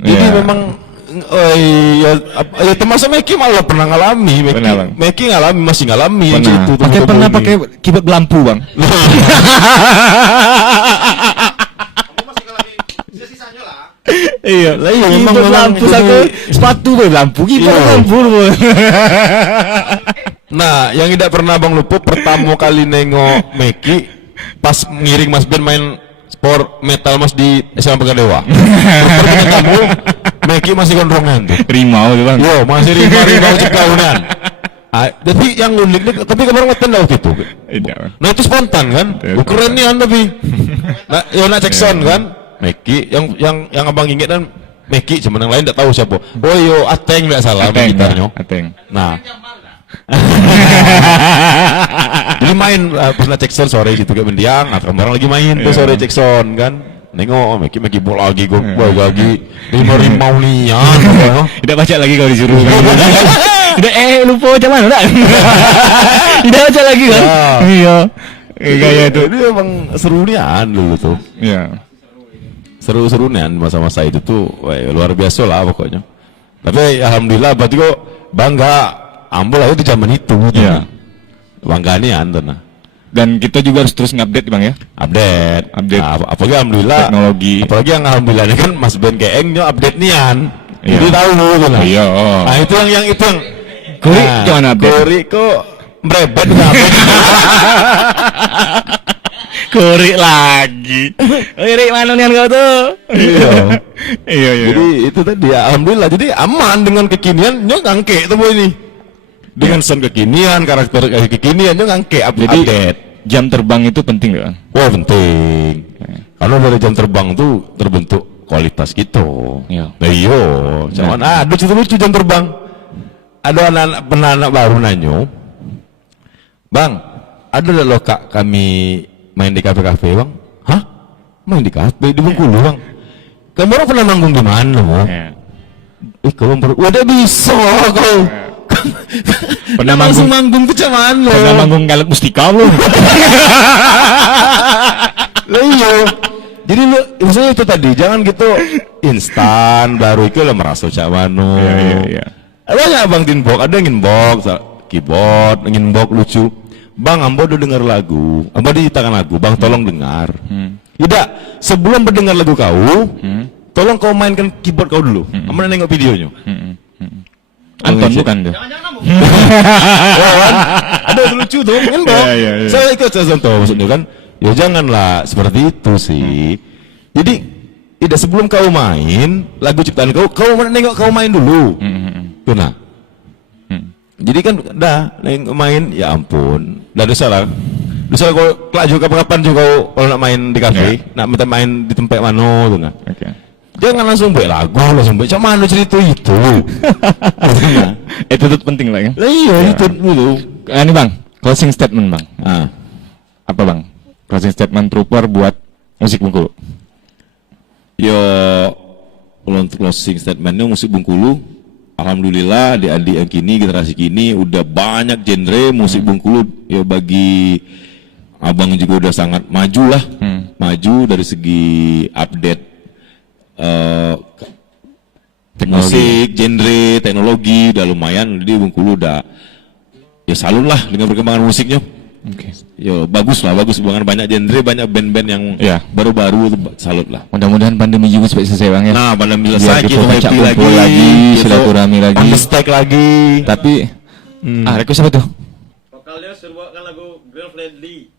Jadi memang ya termasuk Meki malah pernah ngalami. Benar, Bang. Meki masih ngalami Pernah. itu. Pernah pakai keyboard lampu Bang. Iya, Lah iya, memang keyboard lampu jadi- satu sepatu be lampu keyboard Iya. lampu. Nah, yang tidak pernah Bang lupa pertama kali nengok Meki pas ngiring Mas Ben main sport metal Mas di SMA Pegadewa. Pertama kamu Meki masih gondrongan tuh. Rimau tuh Bang. Yo, masih rimau cekaunan. Tapi yang unik nih, tapi kemarin ngeten waktu itu. Tidak, Bang. Nah itu spontan kan? Itu Keren nih tapi. Nah, yo nak cek sound kan? Meki yang abang inget kan Meki, cuman yang lain tidak tahu siapa. Oh yo, Ateng tidak salah gitarnya. Ateng. Nah. Jadi main pernah cek sound sore gitu kayak mendiang, atau kemarin lagi main tuh sore cek sound kan. Nengok Meki bola lagi gue lagi rimau nian. Tidak baca lagi kalau disuruh kan. Udah lupa macam mana udah. Tidak baca lagi kan. Iya. Kayak itu. Jadi emang seru nian dulu tuh. Iya. Seru-seru nian masa-masa itu tuh wah, luar biasa lah pokoknya. Tapi alhamdulillah berarti kok bangga ambul aja di zaman itu gitu. Iya. Bangga nian tuh nah. Dan kita juga harus terus ngupdate Bang ya. Update. Update. Nah, apalagi alhamdulillah Teknologi. Apalagi yang alhamdulillahnya kan Mas Ben Keengnya update nian. Iya. Jadi tahu gitu lah. Iya. Nah, itu yang Kuri gimana update? Kuri kok merebet nggak update. Korek lagi. Korek mana nih kau tuh? Iya. Iya iya. Jadi itu tadi alhamdulillah. Jadi aman dengan kekinian, nyok ngangke tuh boy ini. Dengan sound kekinian, karakter kekinian, nyok ngangke Jadi update. jam terbang itu penting kan? Wah penting. Karena dari jam terbang tuh terbentuk kualitas kita. Iya. Nah, iyo. Cuman ada lucu jam terbang. Ada anak baru nanyo, Bang, ada loh kak kami main di kafe-kafe bang. Hah? Main di kafe di Bengkulu bang? Kamu orang pernah manggung di mana? Iya. Kamu baru, wadah bisa kau. Pernah langsung manggung. manggung tuh cuman lo. Pernah manggung galet mustika lu. Lah iya. Jadi lu maksudnya itu tadi jangan gitu instan baru itu lo merasa cak mano. Iya. Banyak bang tinbok, ada yang inbox, keyboard, inbox lucu. Bang, ambo udah dengar lagu, ambo diceritakan lagu, bang tolong dengar. Tidak, sebelum mendengar lagu kau, tolong kau mainkan keyboard kau dulu. Ambo nengok videonya. Anton bukan tuh. Ada lucu tuh, inbox. Iya. Saya ikut saya contoh maksudnya kan. Ya janganlah seperti itu sih. Jadi tidak sebelum kau main lagu ciptaan kau nengok kau main dulu. Kena. Jadi kan dah nengok main ya ampun. Dah dosa lah. Dosa kau kelak juga kapan-kapan juga kalau nak main di kafe, nak minta main di tempat mana tuh nah. Oke. Jangan langsung buat lagu, langsung buat macam mana cerita itu. Itu tuh penting lah ya. Lah iya itu dulu. Ini bang, closing statement bang. Apa bang? Closing statement Trooper buat musik Bengkulu. Yo, kalau untuk closing statementnya musik Bengkulu, alhamdulillah adik-adik yang kini generasi kini udah banyak genre musik Bengkulu. Yo bagi abang juga udah sangat maju lah, maju dari segi update musik, genre, teknologi udah lumayan. Jadi Bengkulu udah ya salut lah dengan perkembangan musiknya. Oke. Yo bagus banget banyak genre, banyak band-band yang Iya. baru-baru itu salut lah. Mudah-mudahan pandemi juga supaya selesai bang ya. Nah, pandemi Biar selesai kita kita ngajak happy kumpul lagi, gitu. silaturahmi lagi. On the stack lagi. Tapi request apa tuh? Vokalnya seruakan lagu Girlfriendly.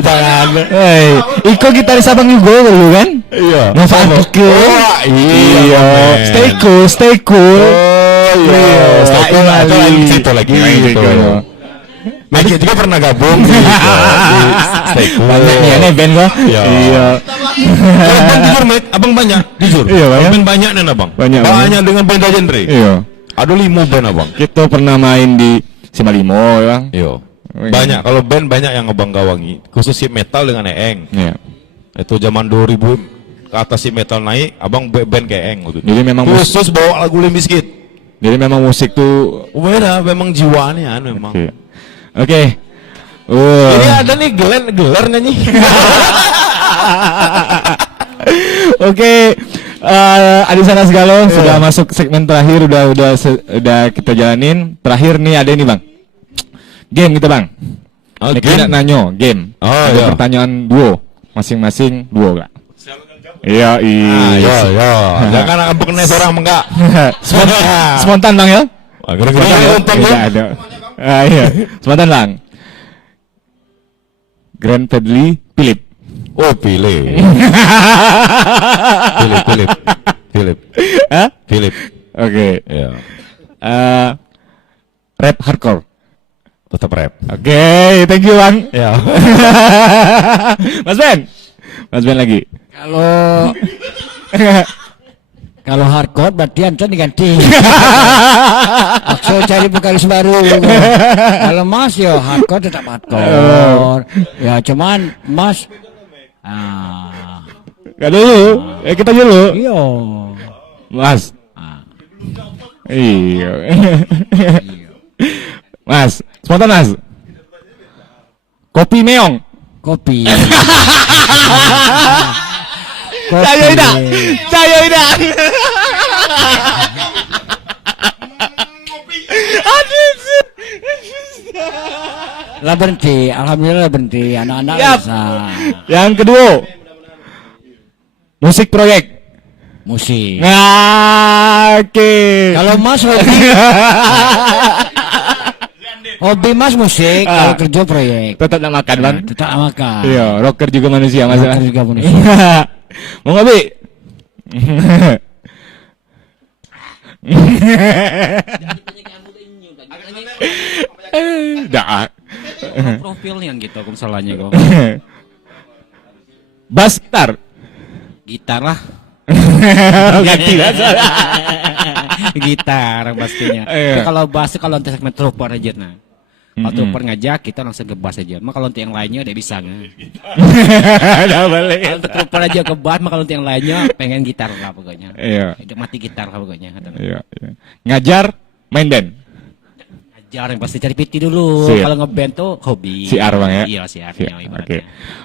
Jangan. Hei, Iko gitaris abang juga dulu kan? Iya. Nova Iko. Oh, iya. Stay cool. Oh, iya. Stay cool. Lagi. Itu lain cerita lagi. Lain Gitu. cerita. Maggie juga pernah gabung di Stay Cool. Banyak nih aneh band gua. Iya. Abang jujur, Mike, abang banyak, jujur. Iya, banyak. Band banyak nih abang. Banyak, Banyak dengan band genre. Iya. Ada 5 band abang. Kita pernah main di Simalimo ya bang. Iya. Banyak, kalau band banyak yang abang gawangi. Khusus si metal dengan Eeng. Iya. Itu zaman 2000 ke atas si metal naik, abang band kayak Eeng gitu. Jadi memang khusus bawa lagu Limp Bizkit. Jadi memang musik tuh. Beda, memang jiwaannya memang. Oke. Jadi ada nih gelar nyanyi. Oke. Adisana Segalo sudah masuk segmen terakhir, udah kita jalanin. Terakhir nih ada ini bang. Game kita bang. Ini kita nanyo game. Ada iya. pertanyaan duo, masing-masing duo gak? Iya. Jangan abang kena seorang enggak. Spontan bang ya? Spontan Tidak ada. Iya. Spontan bang. Grand Fadli Philip. Oh Philip. Philip. Hah? Philip. Oke. Ya. Rap hardcore. Tetap rap. Oke, thank you bang. Ya. Mas Ben lagi. Kalau hardcore berarti Anton diganti. Aku cari vokalis baru. Kalau Mas ya hardcore tetap hardcore. Ya cuman Mas Gak dulu. Kita dulu. iya. Mas. Iya. Mas, spontan Mas. Kopi meong. Kopi. Saya tidak. Lah berhenti, alhamdulillah berhenti. Anak-anak Siap. bisa Yang kedua. Musik proyek. musik. Oke. Kalau Mas hobi, Hobi Mas musik, kalau kerja proyek. Tetap nak makan, Bang. Tetap makan. Iya, rocker juga manusia, Mas. Rocker juga manusia. Mau nggak, Bi? Dah. Profilnya gitu aku salahnya kok. Bass gitar. Gitar lah. Ganti lah. Gitar pastinya. Iya. Tapi kalau bass kalau untuk segmen trooper aja nah. Kalau trooper ngajak kita langsung ke bass aja. Maka kalau untuk yang lainnya udah bisa nggak? Dah balik. Kalau untuk trooper aja ke bass, maka kalau untuk yang lainnya pengen gitar lah pokoknya. Iya. Hidup mati gitar lah pokoknya. Iya. Ngajar main band. Ngajar yang pasti cari PT dulu. Siap. Kalau ngeband tuh hobi. Siar, Bang, ya? Iya siar.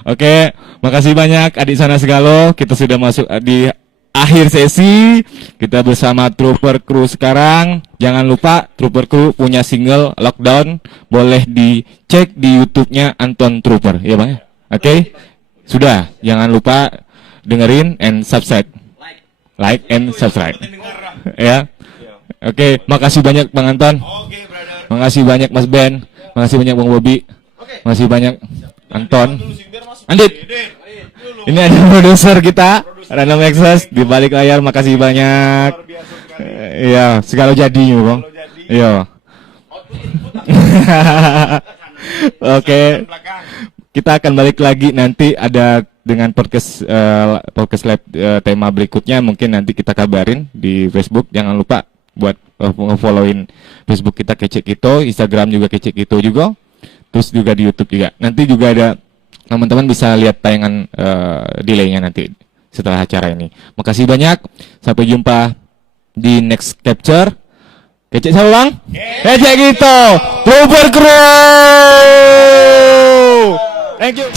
Oke, makasih banyak adik sana segalo. Kita sudah masuk di akhir sesi. Kita bersama Trooper Crew sekarang. Jangan lupa Trooper Crew punya single Lockdown. Boleh dicek di YouTube-nya Anton Trooper, ya Bang? Oke. Sudah, jangan lupa dengerin and subscribe. Like and subscribe. Ya. Oke, makasih banyak Bang Anton. Makasih banyak Mas Ben. Makasih banyak Bang Bobby. Makasih banyak Anton. Andit. Ini ada produser kita, Random Access di balik layar. Makasih banyak. Iya, segala jadinya, Bang. Iya. Oke. Kita akan balik lagi nanti ada dengan podcast live tema berikutnya, mungkin nanti kita kabarin di Facebook. Jangan lupa buat nge-followin Facebook kita Kece Kito, Instagram juga Kece Kito juga, terus juga di YouTube juga. Nanti juga ada teman-teman bisa lihat tayangan delaynya nanti setelah acara ini. Makasih banyak, sampai jumpa di next capture. Kece siapa Bang? Kece Kito, Trooper Crew. Thank you.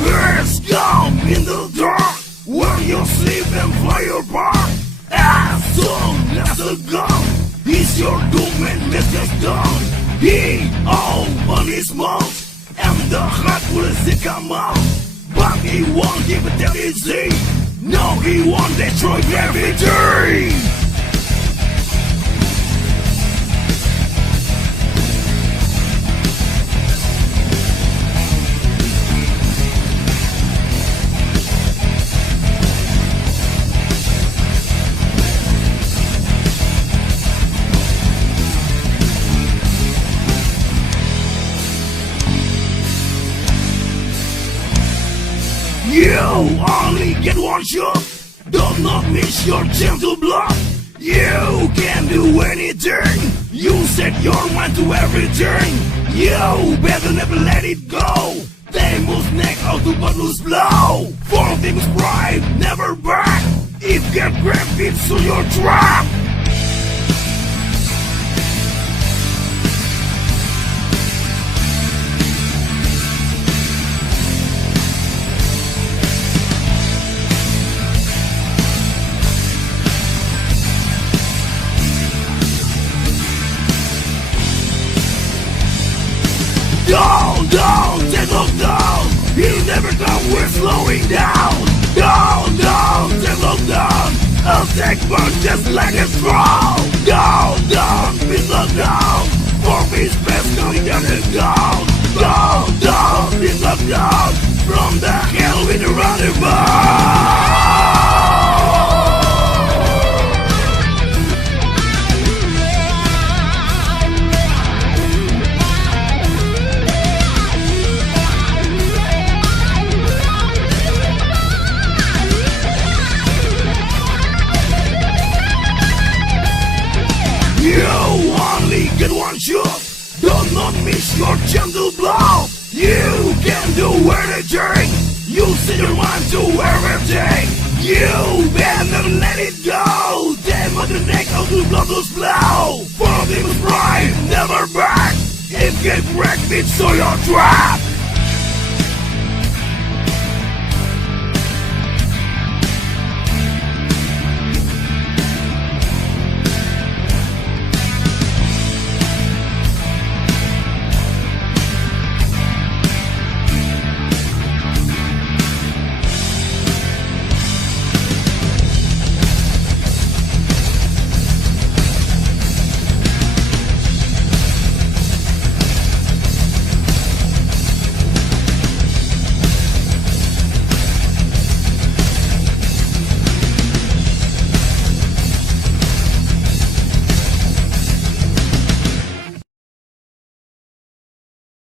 Let's go in the dark where you sleep and fire park. As soon as the gun is your doom and message done. He open his mouth and the heart will come out. But he won't give it that easy. No, he won't destroy gravity. You only get one shot. Do not miss your chance to block. You can do anything. You set your mind to everything. You better never let it go. They move neck out to but lose blow. For things pride, never back. If get grabbed, it's on your trap. Down, take lockdown. He'll never come, we're slowing down. Down, take lockdown. I'll take one just like a straw. Down, be locked down. For his best going down and down. Be locked down. from the hell with the roundabout. You only get one shot. Do not miss your gentle blow. You can do anything. You set your mind to everything. You better let it go. Them on the neck of the blood will flow. For them is right, never back. If get wrecked, it's so your trap.